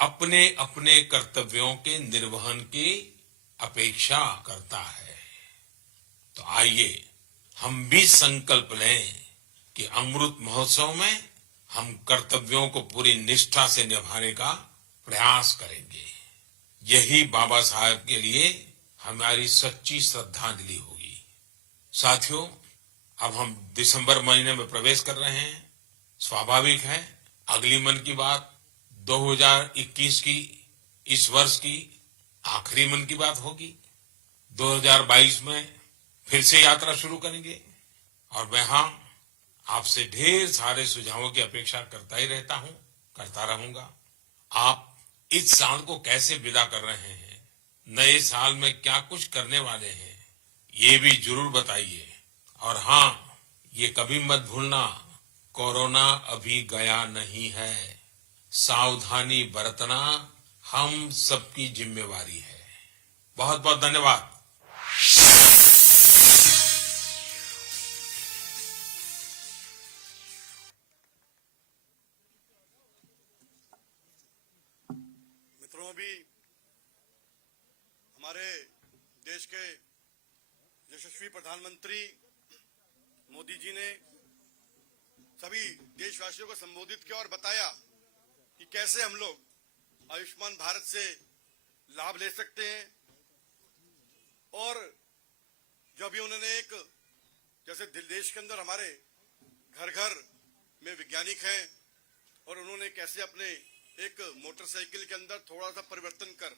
अपने अपने कर्तव्यों के निर्वहन की अपेक्षा करता है। तो आइए हम भी संकल्प लें कि अमृत महोत्सव में हम कर्तव्यों को पूरी निष्ठा से निभाने का प्रयास करेंगे। यही बाबा साहब के लिए हमारी सच्ची श्रद्धांजलि होगी। साथियों, अब हम दिसंबर महीने में प्रवेश कर रहे हैं। स्वाभाविक है, अगली मन की बात 2021 की, इस वर्ष की आखिरी मन की बात होगी। 2022 में फिर से यात्रा शुरू करेंगे और मैं आपसे ढेर सारे सुझावों की अपेक्षा करता ही रहता हूं, करता रहूंगा। आप इस साल को कैसे विदा कर रहे हैं, नए साल में क्या कुछ करने वाले हैं, ये भी जरूर बताइए। और हाँ, ये कभी मत भूलना, कोरोना अभी गया नहीं है। सावधानी बरतना हम सबकी जिम्मेवारी है। बहुत बहुत धन्यवाद। मित्रों, अभी हमारे देश के यशस्वी प्रधानमंत्री मोदी जी ने सभी देशवासियों को संबोधित किया और बताया कि कैसे हम लोग आयुष्मान भारत से लाभ ले सकते हैं। और जो भी उन्होंने जैसे देश के अंदर हमारे घर घर में वैज्ञानिक हैं और उन्होंने कैसे अपने एक मोटरसाइकिल के अंदर थोड़ा सा परिवर्तन कर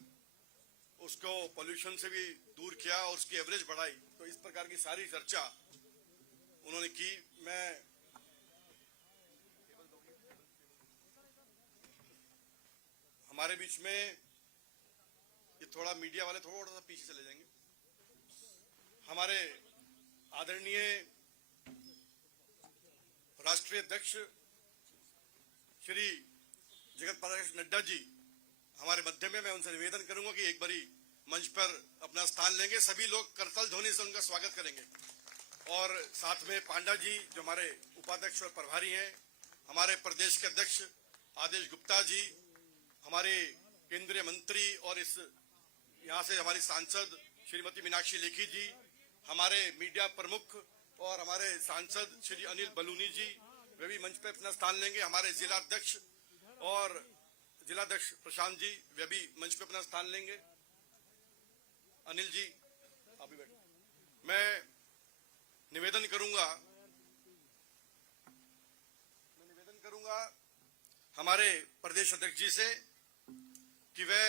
उसको पोल्यूशन से भी दूर किया और उसकी एवरेज बढ़ाई, तो इस प्रकार की सारी चर्चा उन्होंने की। मैं हमारे बीच में ये थोड़ा मीडिया वाले थोड़ा सा पीछे चले जाएंगे। हमारे आदरणीय राष्ट्रीय अध्यक्ष श्री जगत प्रकाश नड्डा जी हमारे मध्य में, मैं उनसे निवेदन करूंगा कि एक बारी मंच पर अपना स्थान लेंगे। सभी लोग करताल ध्वनि से उनका स्वागत करेंगे। और साथ में पांडा जी जो हमारे उपाध्यक्ष और प्रभारी हैं, हमारे प्रदेश के अध्यक्ष आदेश गुप्ता जी, हमारे केंद्रीय मंत्री और यहाँ से हमारी सांसद श्रीमती मीनाक्षी लेखी जी, हमारे मीडिया प्रमुख और हमारे सांसद श्री अनिल बलूनी जी, वे भी मंच पर अपना स्थान लेंगे। हमारे जिलाध्यक्ष और जिलाध्यक्ष प्रशांत जी, वे भी मंच पर अपना स्थान लेंगे। अनिल जी आप भी बैठो। मैं निवेदन करूंगा हमारे प्रदेश अध्यक्ष जी से कि वे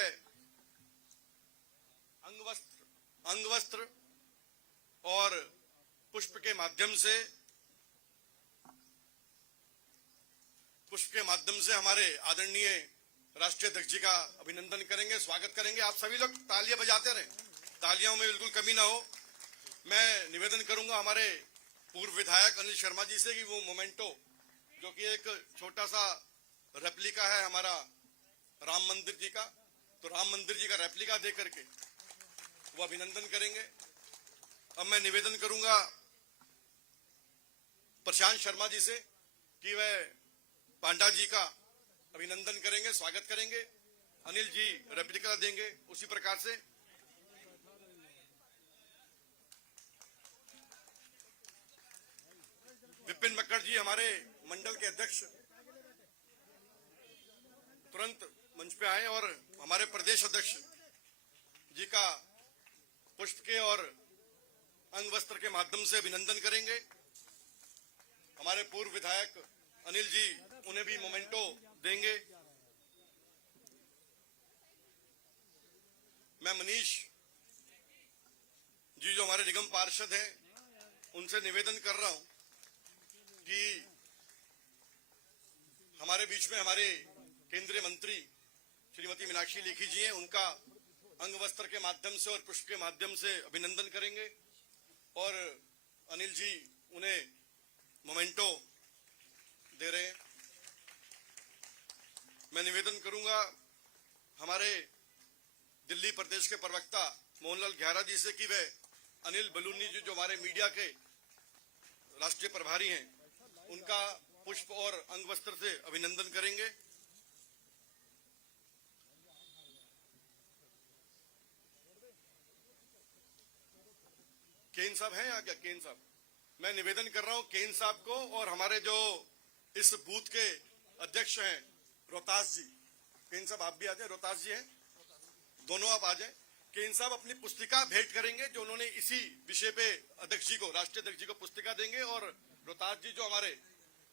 अंगवस्त्र और पुष्प के माध्यम से हमारे आदरणीय राष्ट्रीय अध्यक्ष जी का अभिनंदन करेंगे, स्वागत करेंगे। आप सभी लोग तालियां बजाते रहें, तालियों में बिल्कुल कमी ना हो। मैं निवेदन करूंगा हमारे पूर्व विधायक अनिल शर्मा जी से कि वो मोमेंटो, जो कि एक छोटा सा रेप्लिका है हमारा राम मंदिर जी का, तो राम मंदिर जी का रेप्लिका दे करके वो अभिनंदन करेंगे। अब मैं निवेदन करूंगा प्रशांत शर्मा जी से कि वे पांडा जी का अभिनंदन करेंगे, स्वागत करेंगे। अनिल जी रेप्लिका देंगे। उसी प्रकार से विपिन मक्कड़ जी हमारे मंडल के अध्यक्ष तुरंत मंच पे आए और हमारे प्रदेश अध्यक्ष जी का पुष्प के और अंग वस्त्र के माध्यम से अभिनंदन करेंगे। हमारे पूर्व विधायक अनिल जी उन्हें भी मोमेंटो देंगे। मैं मनीष जी जो हमारे निगम पार्षद हैं उनसे निवेदन कर रहा हूं कि हमारे बीच में हमारे केंद्रीय मंत्री श्रीमती मीनाक्षी लेखी जी हैं, उनका अंग वस्त्र के माध्यम से और पुष्प के माध्यम से अभिनंदन करेंगे और अनिल जी उन्हें मोमेंटो दे रहे हैं। मैं निवेदन करूंगा हमारे दिल्ली प्रदेश के प्रवक्ता मोहनलाल घेरा जी से कि वे अनिल बलूनी जी जो हमारे मीडिया के राष्ट्रीय प्रभारी हैं, उनका पुष्प और अंग वस्त्र से अभिनंदन करेंगे। केन साहब हैं यहाँ क्या? केन साहब, मैं निवेदन कर रहा हूं केन साहब को और हमारे जो इस बूथ के अध्यक्ष हैं रोहतास जी, केन साहब आप भी आ जाए। रोहतास जी हैं, दोनों आप आ जाए। कि इन साहब अपनी पुस्तिका भेंट करेंगे, जो उन्होंने इसी विषय पे अध्यक्ष जी को, राष्ट्रीय अध्यक्ष जी को पुस्तिका देंगे, और रोहतास जी जो हमारे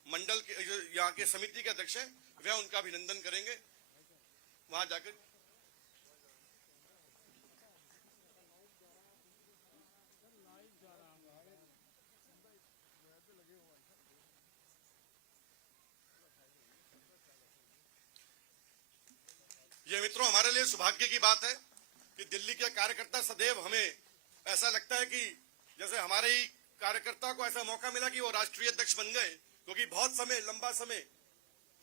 मंडल के यहाँ के समिति के अध्यक्ष हैं, वह उनका अभिनंदन करेंगे वहां जाकर। ये मित्रों हमारे लिए सौभाग्य की बात है कि दिल्ली के कार्यकर्ता सदैव, हमें ऐसा लगता है कि जैसे हमारे ही कार्यकर्ता को ऐसा मौका मिला कि वो राष्ट्रीय अध्यक्ष बन गए, क्योंकि बहुत समय, लंबा समय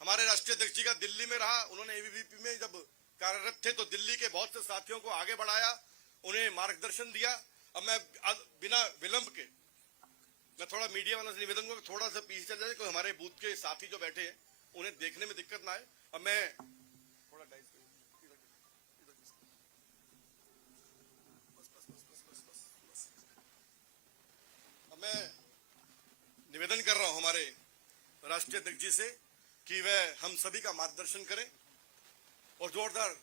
हमारे राष्ट्रीय अध्यक्ष जी का दिल्ली में रहा। उन्होंने एबीवीपी में जब कार्यरत थे तो दिल्ली के बहुत से साथियों को आगे बढ़ाया, उन्हें मार्गदर्शन दिया। अब मैं बिना विलंब के मैं थोड़ा मीडिया वालों से निवेदन करूंगा, थोड़ा सा पीछे चल जाए, कोई हमारे बूथ के साथी जो बैठे हैं उन्हें देखने में दिक्कत ना आए। अब मैं थोड़ा मैं निवेदन कर रहा हूं हमारे राष्ट्रीय अध्यक्ष जी से कि वह हम सभी का मार्गदर्शन करें, और जोरदार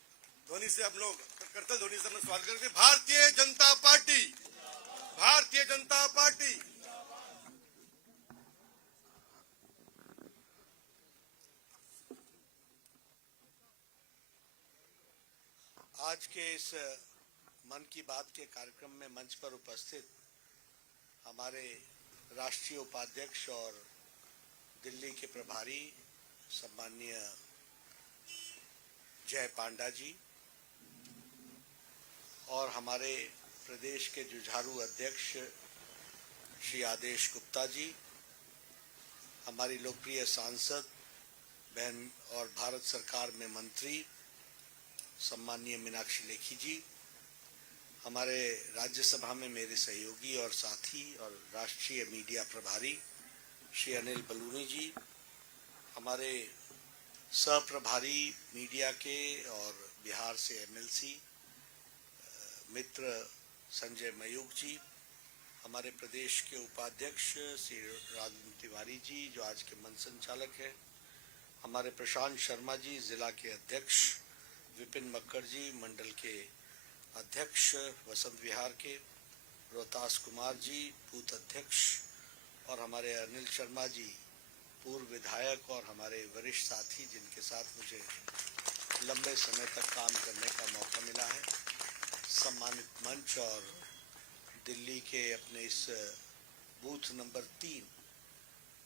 ध्वनि से आप लोग करतल ध्वनि से स्वागत करेंगे। Bharatiya Janata party, Bharatiya Janata party. आज के इस मन की बात के कार्यक्रम में मंच पर उपस्थित हमारे राष्ट्रीय उपाध्यक्ष और दिल्ली के प्रभारी सम्माननीय जय पांडा जी, और हमारे प्रदेश के जुझारू अध्यक्ष श्री आदेश गुप्ता जी, हमारी लोकप्रिय सांसद बहन और भारत सरकार में मंत्री सम्माननीय मीनाक्षी लेखी जी, हमारे राज्यसभा में मेरे सहयोगी और साथी और राष्ट्रीय मीडिया प्रभारी श्री अनिल बलूनी जी, हमारे सहप्रभारी मीडिया के और बिहार से एमएलसी मित्र संजय मयूख जी, हमारे प्रदेश के उपाध्यक्ष श्री राजन तिवारी जी जो आज के मंच संचालक हैं, हमारे प्रशांत शर्मा जी जिला के अध्यक्ष, विपिन मक्कर जी मंडल के अध्यक्ष वसंत विहार के, रोहतास कुमार जी बूथ अध्यक्ष, और हमारे अनिल शर्मा जी पूर्व विधायक और हमारे वरिष्ठ साथी जिनके साथ मुझे लंबे समय तक काम करने का मौका मिला है, सम्मानित मंच और दिल्ली के अपने इस बूथ नंबर 3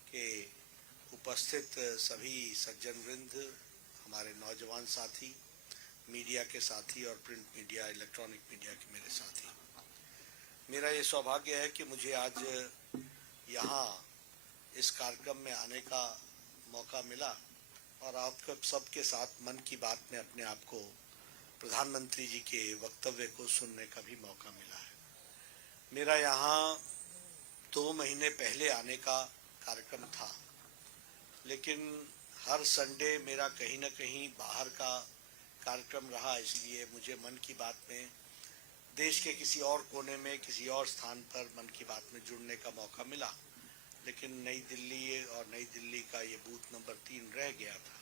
के उपस्थित सभी सज्जन वृंद, हमारे नौजवान साथी, मीडिया के साथी और प्रिंट मीडिया, इलेक्ट्रॉनिक मीडिया के मेरे साथी, मेरा ये सौभाग्य है कि मुझे आज यहाँ इस कार्यक्रम में आने का मौका मिला और आप सबके साथ मन की बात में अपने आप को प्रधानमंत्री जी के वक्तव्य को सुनने का भी मौका मिला है। मेरा यहाँ 2 महीने पहले आने का कार्यक्रम था, लेकिन हर संडे मेरा कहीं न कहीं बाहर का कार्यक्रम रहा, इसलिए मुझे मन की बात में देश के किसी और कोने में, किसी और स्थान पर मन की बात में जुड़ने का मौका मिला, लेकिन नई दिल्ली और नई दिल्ली का ये बूथ नंबर 3 रह गया था।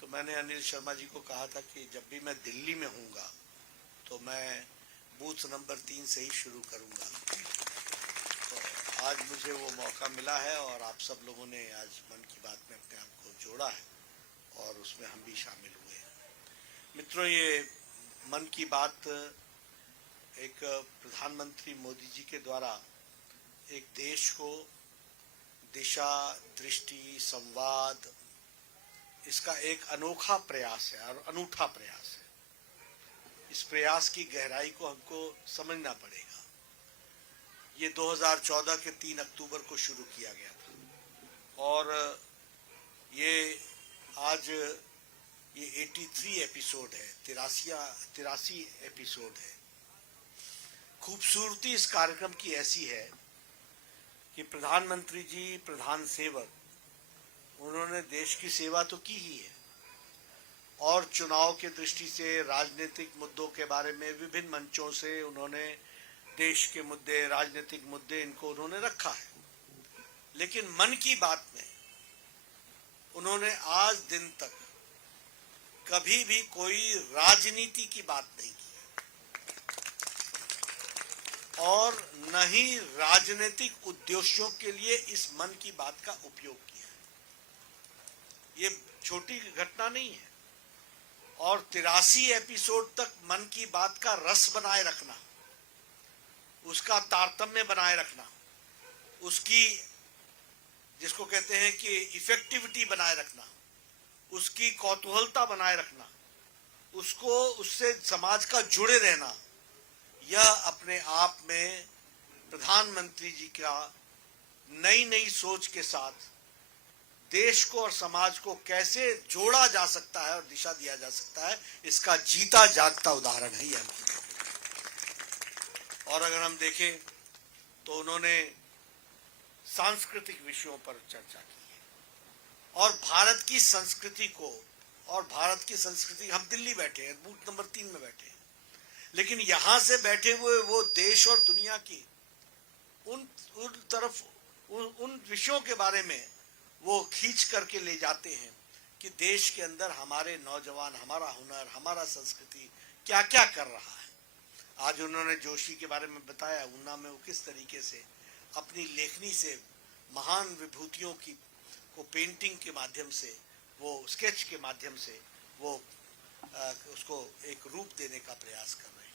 तो मैंने अनिल शर्मा जी को कहा था कि जब भी मैं दिल्ली में हूँगा तो मैं बूथ नंबर 3 से ही शुरू करूँगा। तो आज मुझे वो मौका मिला है और आप सब लोगों ने आज मन की बात में अपने आप को जोड़ा है और उसमें हम भी शामिल हुए हैं। मित्रों, ये मन की बात एक प्रधानमंत्री मोदी जी के द्वारा एक देश को दिशा, दृष्टि, संवाद, इसका एक अनोखा प्रयास है और अनूठा प्रयास है। इस प्रयास की गहराई को हमको समझना पड़ेगा। ये 2014 के 3 अक्टूबर को शुरू किया गया था और ये आज ये 83 एपिसोड है, 83 एपिसोड है। खूबसूरती इस कार्यक्रम की ऐसी है कि प्रधानमंत्री जी प्रधान सेवक, उन्होंने देश की सेवा तो की ही है और चुनाव के दृष्टि से राजनीतिक मुद्दों के बारे में विभिन्न मंचों से उन्होंने देश के मुद्दे, राजनीतिक मुद्दे, इनको उन्होंने रखा है। लेकिन मन की बात में उन्होंने आज दिन तक कभी भी कोई राजनीति की बात नहीं की। और न ही राजनीतिक उद्देश्यों के लिए इस मन की बात का उपयोग किया। ये छोटी घटना नहीं है। और 83 एपिसोड तक मन की बात का रस बनाए रखना, उसका तारतम्य बनाए रखना, उसकी जिसको कहते हैं कि इफेक्टिविटी बनाए रखना, उसकी कौतूहलता बनाए रखना, उसको उससे समाज का जुड़े रहना, यह अपने आप में प्रधानमंत्री जी का नई नई सोच के साथ देश को और समाज को कैसे जोड़ा जा सकता है और दिशा दिया जा सकता है, इसका जीता जागता उदाहरण है यह। और अगर हम देखें तो उन्होंने सांस्कृतिक विषयों पर चर्चा की है और भारत की संस्कृति को, और भारत की संस्कृति, हम दिल्ली बैठे हैं, बूथ नंबर 3 में बैठे हैं, लेकिन यहां से बैठे हुए वो देश और दुनिया की उन विषयों के बारे में वो खींच करके ले जाते हैं कि देश के अंदर हमारे नौजवान, हमारा हुनर, हमारा संस्कृति क्या क्या कर रहा है। आज उन्होंने जोशी के बारे में बताया, ऊना में वो किस तरीके से अपनी लेखनी से महान विभूतियों को पेंटिंग के माध्यम से, वो स्केच के माध्यम से वो उसको एक रूप देने का प्रयास कर रहे हैं।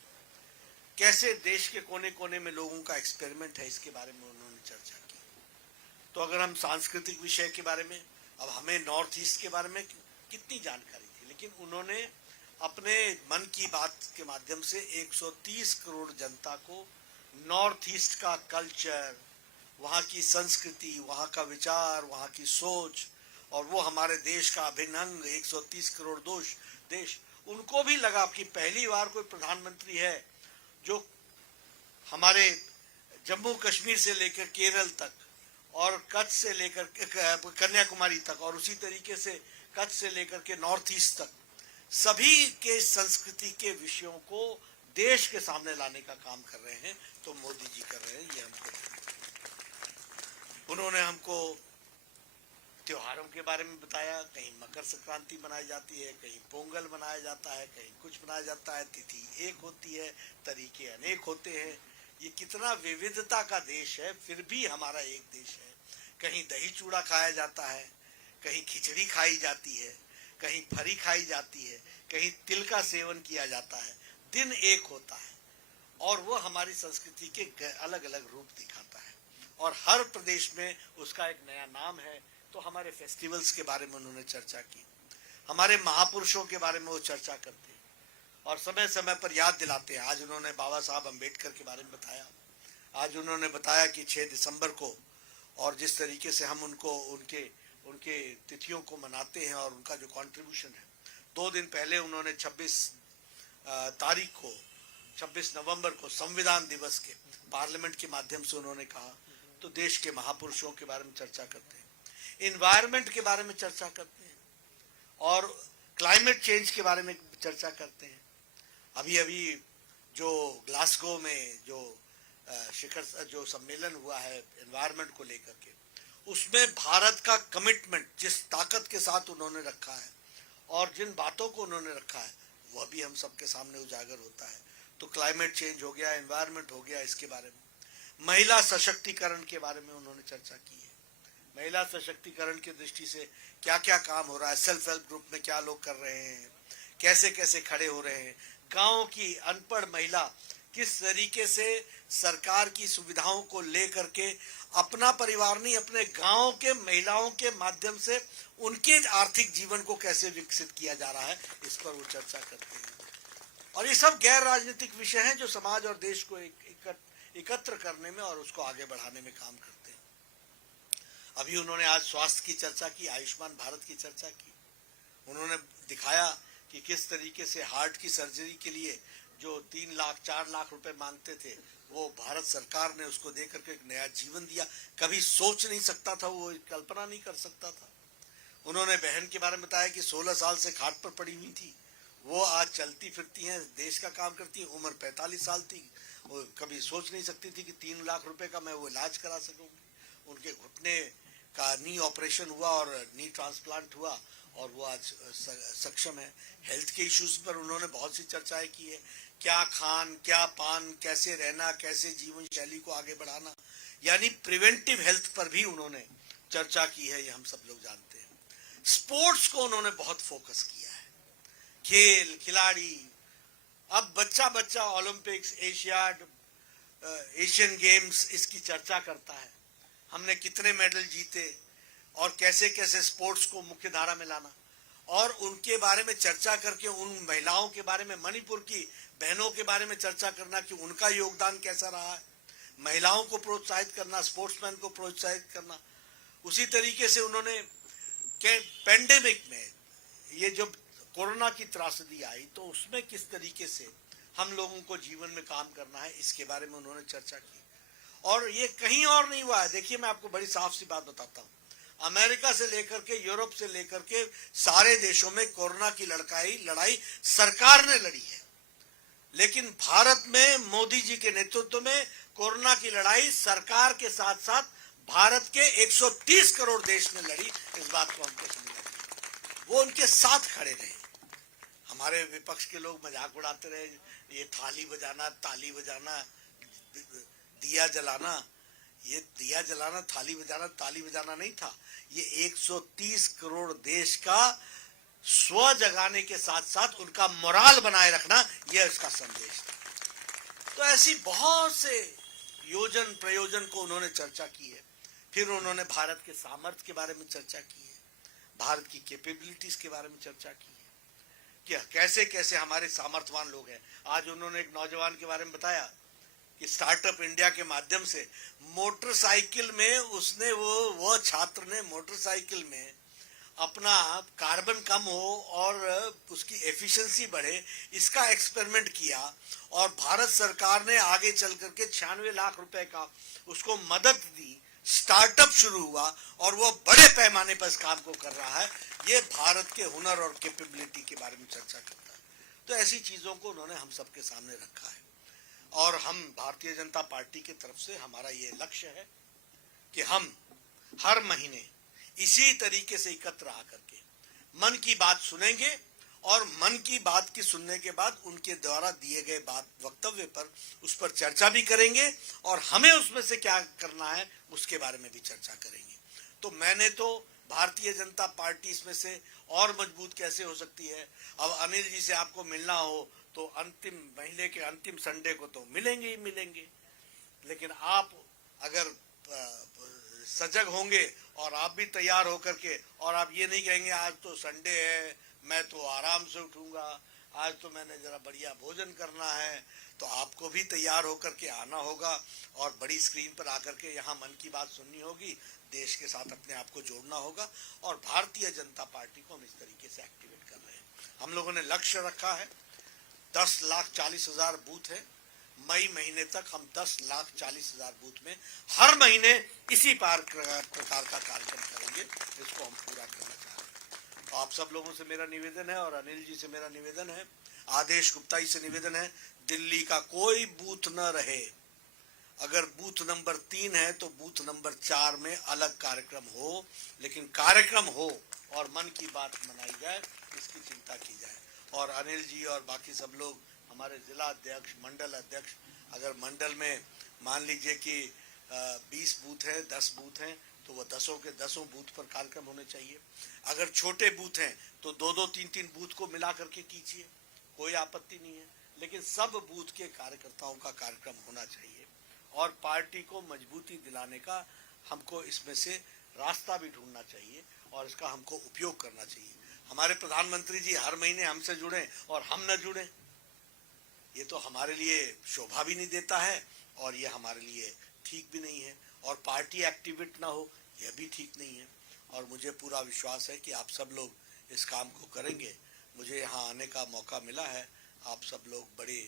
कैसे देश के कोने कोने में लोगों का एक्सपेरिमेंट है, इसके बारे में उन्होंने चर्चा की। तो अगर हम सांस्कृतिक विषय के बारे में, अब हमें नॉर्थ ईस्ट के बारे में कितनी जानकारी थी, लेकिन उन्होंने अपने मन की बात के माध्यम से 130 करोड़ जनता को नॉर्थ ईस्ट का कल्चर, वहाँ की संस्कृति, वहाँ का विचार, वहाँ की सोच, और वो हमारे देश का अभिन्न अंग 130 करोड़ देश, उनको भी लगा कि पहली बार कोई प्रधानमंत्री है जो हमारे जम्मू कश्मीर से लेकर केरल तक और कच्छ से लेकर कन्याकुमारी तक और उसी तरीके से कच्छ से लेकर के नॉर्थ ईस्ट तक सभी के संस्कृति के विषयों को देश के सामने लाने का काम कर रहे हैं। तो मोदी जी कर रहे हैं ये उन्होंने हमको त्योहारों के बारे में बताया। कहीं मकर संक्रांति मनाई जाती है, कहीं पोंगल मनाया जाता है, कहीं कुछ मनाया जाता है, तिथि एक होती है, तरीके अनेक होते हैं। ये कितना विविधता का देश है, फिर भी हमारा एक देश है। कहीं दही चूड़ा खाया जाता है, कहीं खिचड़ी खाई जाती है, कहीं फरी खाई जाती है, कहीं तिल का सेवन किया जाता है। दिन एक होता है और वो हमारी संस्कृति के अलग अलग रूप दिखाता है और हर प्रदेश में उसका एक नया नाम है। तो हमारे फेस्टिवल्स के बारे में उन्होंने चर्चा की, हमारे महापुरुषों के बारे में वो चर्चा करते हैं और समय समय पर याद दिलाते हैं। आज उन्होंने बाबा साहब अम्बेडकर के बारे में बताया, आज उन्होंने बताया कि 6 दिसंबर को और जिस तरीके से हम उनके तिथियों को मनाते हैं और उनका जो कंट्रीब्यूशन है। 2 दिन पहले उन्होंने 26 नवंबर को संविधान दिवस के पार्लियामेंट के माध्यम से उन्होंने कहा। तो देश के महापुरुषों के बारे में चर्चा करते हैं, इन्वायरमेंट के बारे में चर्चा करते हैं और क्लाइमेट चेंज के बारे में चर्चा करते हैं। अभी जो ग्लासगो में जो सम्मेलन हुआ है एनवायरनमेंट को लेकर के, उसमें भारत का कमिटमेंट जिस ताकत के साथ उन्होंने रखा है और जिन बातों को उन्होंने रखा है वह भी हम सबके सामने उजागर होता है। तो क्लाइमेट चेंज हो गया, एनवायरनमेंट हो गया, इसके बारे में महिला सशक्तिकरण के बारे में उन्होंने चर्चा की है। महिला सशक्तिकरण की दृष्टि से क्या क्या काम हो रहा है, सेल्फ हेल्प ग्रुप में क्या लोग कर रहे हैं, कैसे कैसे खड़े हो रहे हैं। गांव की अनपढ़ महिला किस तरीके से सरकार की सुविधाओं को लेकर के अपना परिवार नहीं, अपने गांव के महिलाओं के माध्यम से उनके आर्थिक जीवन को कैसे विकसित किया जा रहा है, इस पर वो चर्चा करते हैं। और ये सब गैर राजनीतिक विषय हैं जो समाज और देश को एकत्र करने में और उसको आगे बढ़ाने में काम करते हैं। अभी उन्होंने आज स्वास्थ्य की चर्चा की, आयुष्मान भारत की चर्चा की। उन्होंने दिखाया कि किस तरीके से हार्ट की सर्जरी के लिए जो 3 लाख 4 लाख रुपए मांगते थे, वो भारत सरकार ने उसको देकर के एक नया जीवन दिया। कभी सोच नहीं सकता था, वो कल्पना नहीं कर सकता था। उन्होंने बहन के बारे में बताया कि 16 साल से खाट पर पड़ी हुई थी, वो आज चलती फिरती हैं, देश का काम करती हैं। उम्र 45 साल थी, वो कभी सोच नहीं सकती थी कि 3 लाख रुपए का मैं वो इलाज करा सकूंगी। उनके घुटने का नी ऑपरेशन हुआ और नी ट्रांसप्लांट हुआ और वो आज सक्षम है। हेल्थ के इश्यूज पर उन्होंने बहुत सी चर्चाएं की है, क्या खान, क्या पान, कैसे रहना, कैसे जीवन शैली को आगे बढ़ाना, यानी प्रिवेंटिव हेल्थ पर भी उन्होंने चर्चा की है, ये हम सब लोग जानते हैं। स्पोर्ट्स को उन्होंने बहुत फोकस किया है, खेल, खिलाड़ी। अब बच्चा बच्चा ओलंपिक्स, एशियाड, एशियन गेम्स इसकी चर्चा करता है, हमने कितने मेडल जीते और कैसे कैसे स्पोर्ट्स को मुख्य धारा में लाना, और उनके बारे में चर्चा करके उन महिलाओं के बारे में, मणिपुर की बहनों के बारे में चर्चा करना कि उनका योगदान कैसा रहा है, महिलाओं को प्रोत्साहित करना, स्पोर्ट्समैन को प्रोत्साहित करना। उसी तरीके से उन्होंने पेंडेमिक में, ये जब कोरोना की त्रासदी आई तो उसमें किस तरीके से हम लोगों को जीवन में काम करना है, इसके बारे में उन्होंने चर्चा की। और ये कहीं और नहीं हुआ है। देखिए, मैं आपको बड़ी साफ सी बात बताता हूँ, अमेरिका से लेकर के, यूरोप से लेकर के सारे देशों में कोरोना की लड़ाई सरकार ने लड़ी है, लेकिन भारत में मोदी जी के नेतृत्व में कोरोना की लड़ाई सरकार के साथ साथ भारत के 130 करोड़ देश ने लड़ी। इस बात को हमको समझना चाहिए, वो उनके साथ खड़े रहे। हमारे विपक्ष के लोग मजाक उड़ाते रहे, ये थाली बजाना, ताली बजाना, दिया जलाना, ये दिया जलाना, थाली बजाना, ताली बजाना नहीं था, ये 130 करोड़ देश का स्व जगाने के साथ साथ उनका मोराल बनाए रखना, यह इसका संदेश था। तो ऐसी बहुत से योजन प्रयोजन को उन्होंने चर्चा की है। फिर उन्होंने भारत के सामर्थ्य के बारे में चर्चा की है, भारत की कैपेबिलिटीज के बारे में चर्चा की है कि कैसे कैसे हमारे सामर्थ्यवान लोग हैं। आज उन्होंने एक नौजवान के बारे में बताया कि स्टार्टअप इंडिया के माध्यम से मोटरसाइकिल में उसने वो छात्र ने मोटरसाइकिल में अपना कार्बन कम हो और उसकी एफिशिएंसी बढ़े, इसका एक्सपेरिमेंट किया और भारत सरकार ने आगे चल करके 96 लाख रुपए का उसको मदद दी, स्टार्टअप शुरू हुआ और वो बड़े पैमाने पर इस काम को कर रहा है। ये भारत के हुनर और कैपेबिलिटी के बारे में चर्चा करता है। तो ऐसी चीजों को उन्होंने हम सबके सामने रखा है और हम भारतीय जनता पार्टी की तरफ से हमारा ये लक्ष्य है कि हम हर महीने इसी तरीके से एकत्र आकर के मन की बात सुनेंगे और मन की बात की सुनने के बाद उनके द्वारा दिए गए वक्तव्य पर उस पर चर्चा भी करेंगे और हमें उसमें से क्या करना है उसके बारे में भी चर्चा करेंगे। तो मैंने तो भारतीय जनता पार्टी इसमें से और मजबूत कैसे हो सकती है। अब अनिल जी से आपको मिलना हो तो अंतिम महीने के अंतिम संडे को तो मिलेंगे ही मिलेंगे, लेकिन आप अगर सजग होंगे और आप भी तैयार होकर के, और आप ये नहीं कहेंगे आज तो संडे है मैं तो आराम से उठूंगा, आज तो मैंने जरा बढ़िया भोजन करना है, तो आपको भी तैयार होकर के आना होगा और बड़ी स्क्रीन पर आकर के यहाँ मन की बात सुननी होगी, देश के साथ अपने आप को जोड़ना होगा। और भारतीय जनता पार्टी को हम इस तरीके से एक्टिवेट कर रहे हैं। हम लोगों ने लक्ष्य रखा है 10,40,000 बूथ है, मई महीने तक हम 10,40,000 बूथ में हर महीने इसी प्रकार का कार्यक्रम करेंगे, इसको हम पूरा करना चाह रहे हैं। तो आप सब लोगों से मेरा निवेदन है और अनिल जी से मेरा निवेदन है, आदेश गुप्ता जी से निवेदन है, दिल्ली का कोई बूथ न रहे। अगर बूथ नंबर 3 है तो बूथ नंबर 4 में अलग कार्यक्रम हो, लेकिन कार्यक्रम हो और मन की बात मनाई जाए, इसकी चिंता की जाए। और अनिल जी और बाकी सब लोग, हमारे जिला अध्यक्ष, मंडल अध्यक्ष, अगर मंडल में मान लीजिए कि 20 बूथ है, 10 बूथ हैं, तो वो 10 के 10 बूथ पर कार्यक्रम होने चाहिए। अगर छोटे बूथ हैं तो 2-2, 3-3 बूथ को मिला करके कीजिए, कोई आपत्ति नहीं है, लेकिन सब बूथ के कार्यकर्ताओं का कार्यक्रम होना चाहिए और पार्टी को मजबूती दिलाने का हमको इसमें से रास्ता भी ढूंढना चाहिए और इसका हमको उपयोग करना चाहिए। हमारे प्रधानमंत्री जी हर महीने हमसे जुड़े और हम न जुड़े, ये तो हमारे लिए शोभा भी नहीं देता है और ये हमारे लिए ठीक भी नहीं है, और पार्टी एक्टिवेट ना हो यह भी ठीक नहीं है। और मुझे पूरा विश्वास है कि आप सब लोग इस काम को करेंगे। मुझे यहाँ आने का मौका मिला है, आप सब लोग बड़े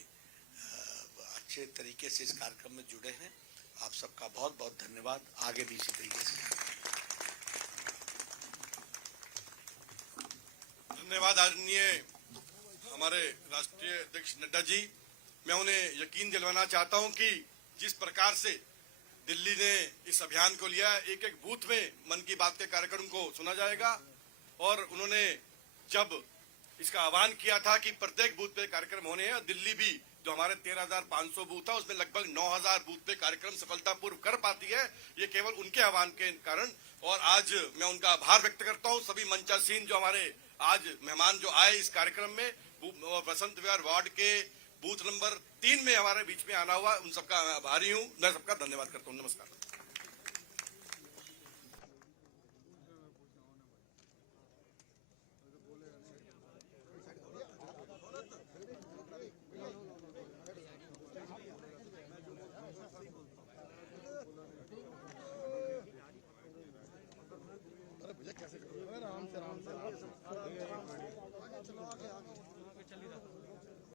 अच्छे तरीके से इस कार्यक्रम में जुड़े हैं, आप सबका बहुत बहुत धन्यवाद। आगे भी इसी तरीके से धन्यवाद आदरणीय हमारे राष्ट्रीय अध्यक्ष नड्डा जी। मैं उन्हें यकीन दिलवाना चाहता हूं कि जिस प्रकार से दिल्ली ने इस अभियान को लिया। एक एक बूथ में मन की बात के कार्यक्रम को सुना जाएगा और उन्होंने जब इसका आह्वान किया था कि प्रत्येक बूथ पे कार्यक्रम होने हैं, दिल्ली भी जो हमारे 13,500 बूथ है उसमें लगभग 9,000 बूथ पे कार्यक्रम सफलतापूर्व कर पाती है, ये केवल उनके आह्वान के कारण। और आज मैं उनका आभार व्यक्त करता हूं सभी मंचासीन जो हमारे आज मेहमान जो आए इस कार्यक्रम में, वसंत विहार वार्ड के बूथ नंबर 3 में हमारे बीच में आना हुआ, उन सबका आभारी हूं। मैं सबका धन्यवाद करता हूं। नमस्कार। आराम से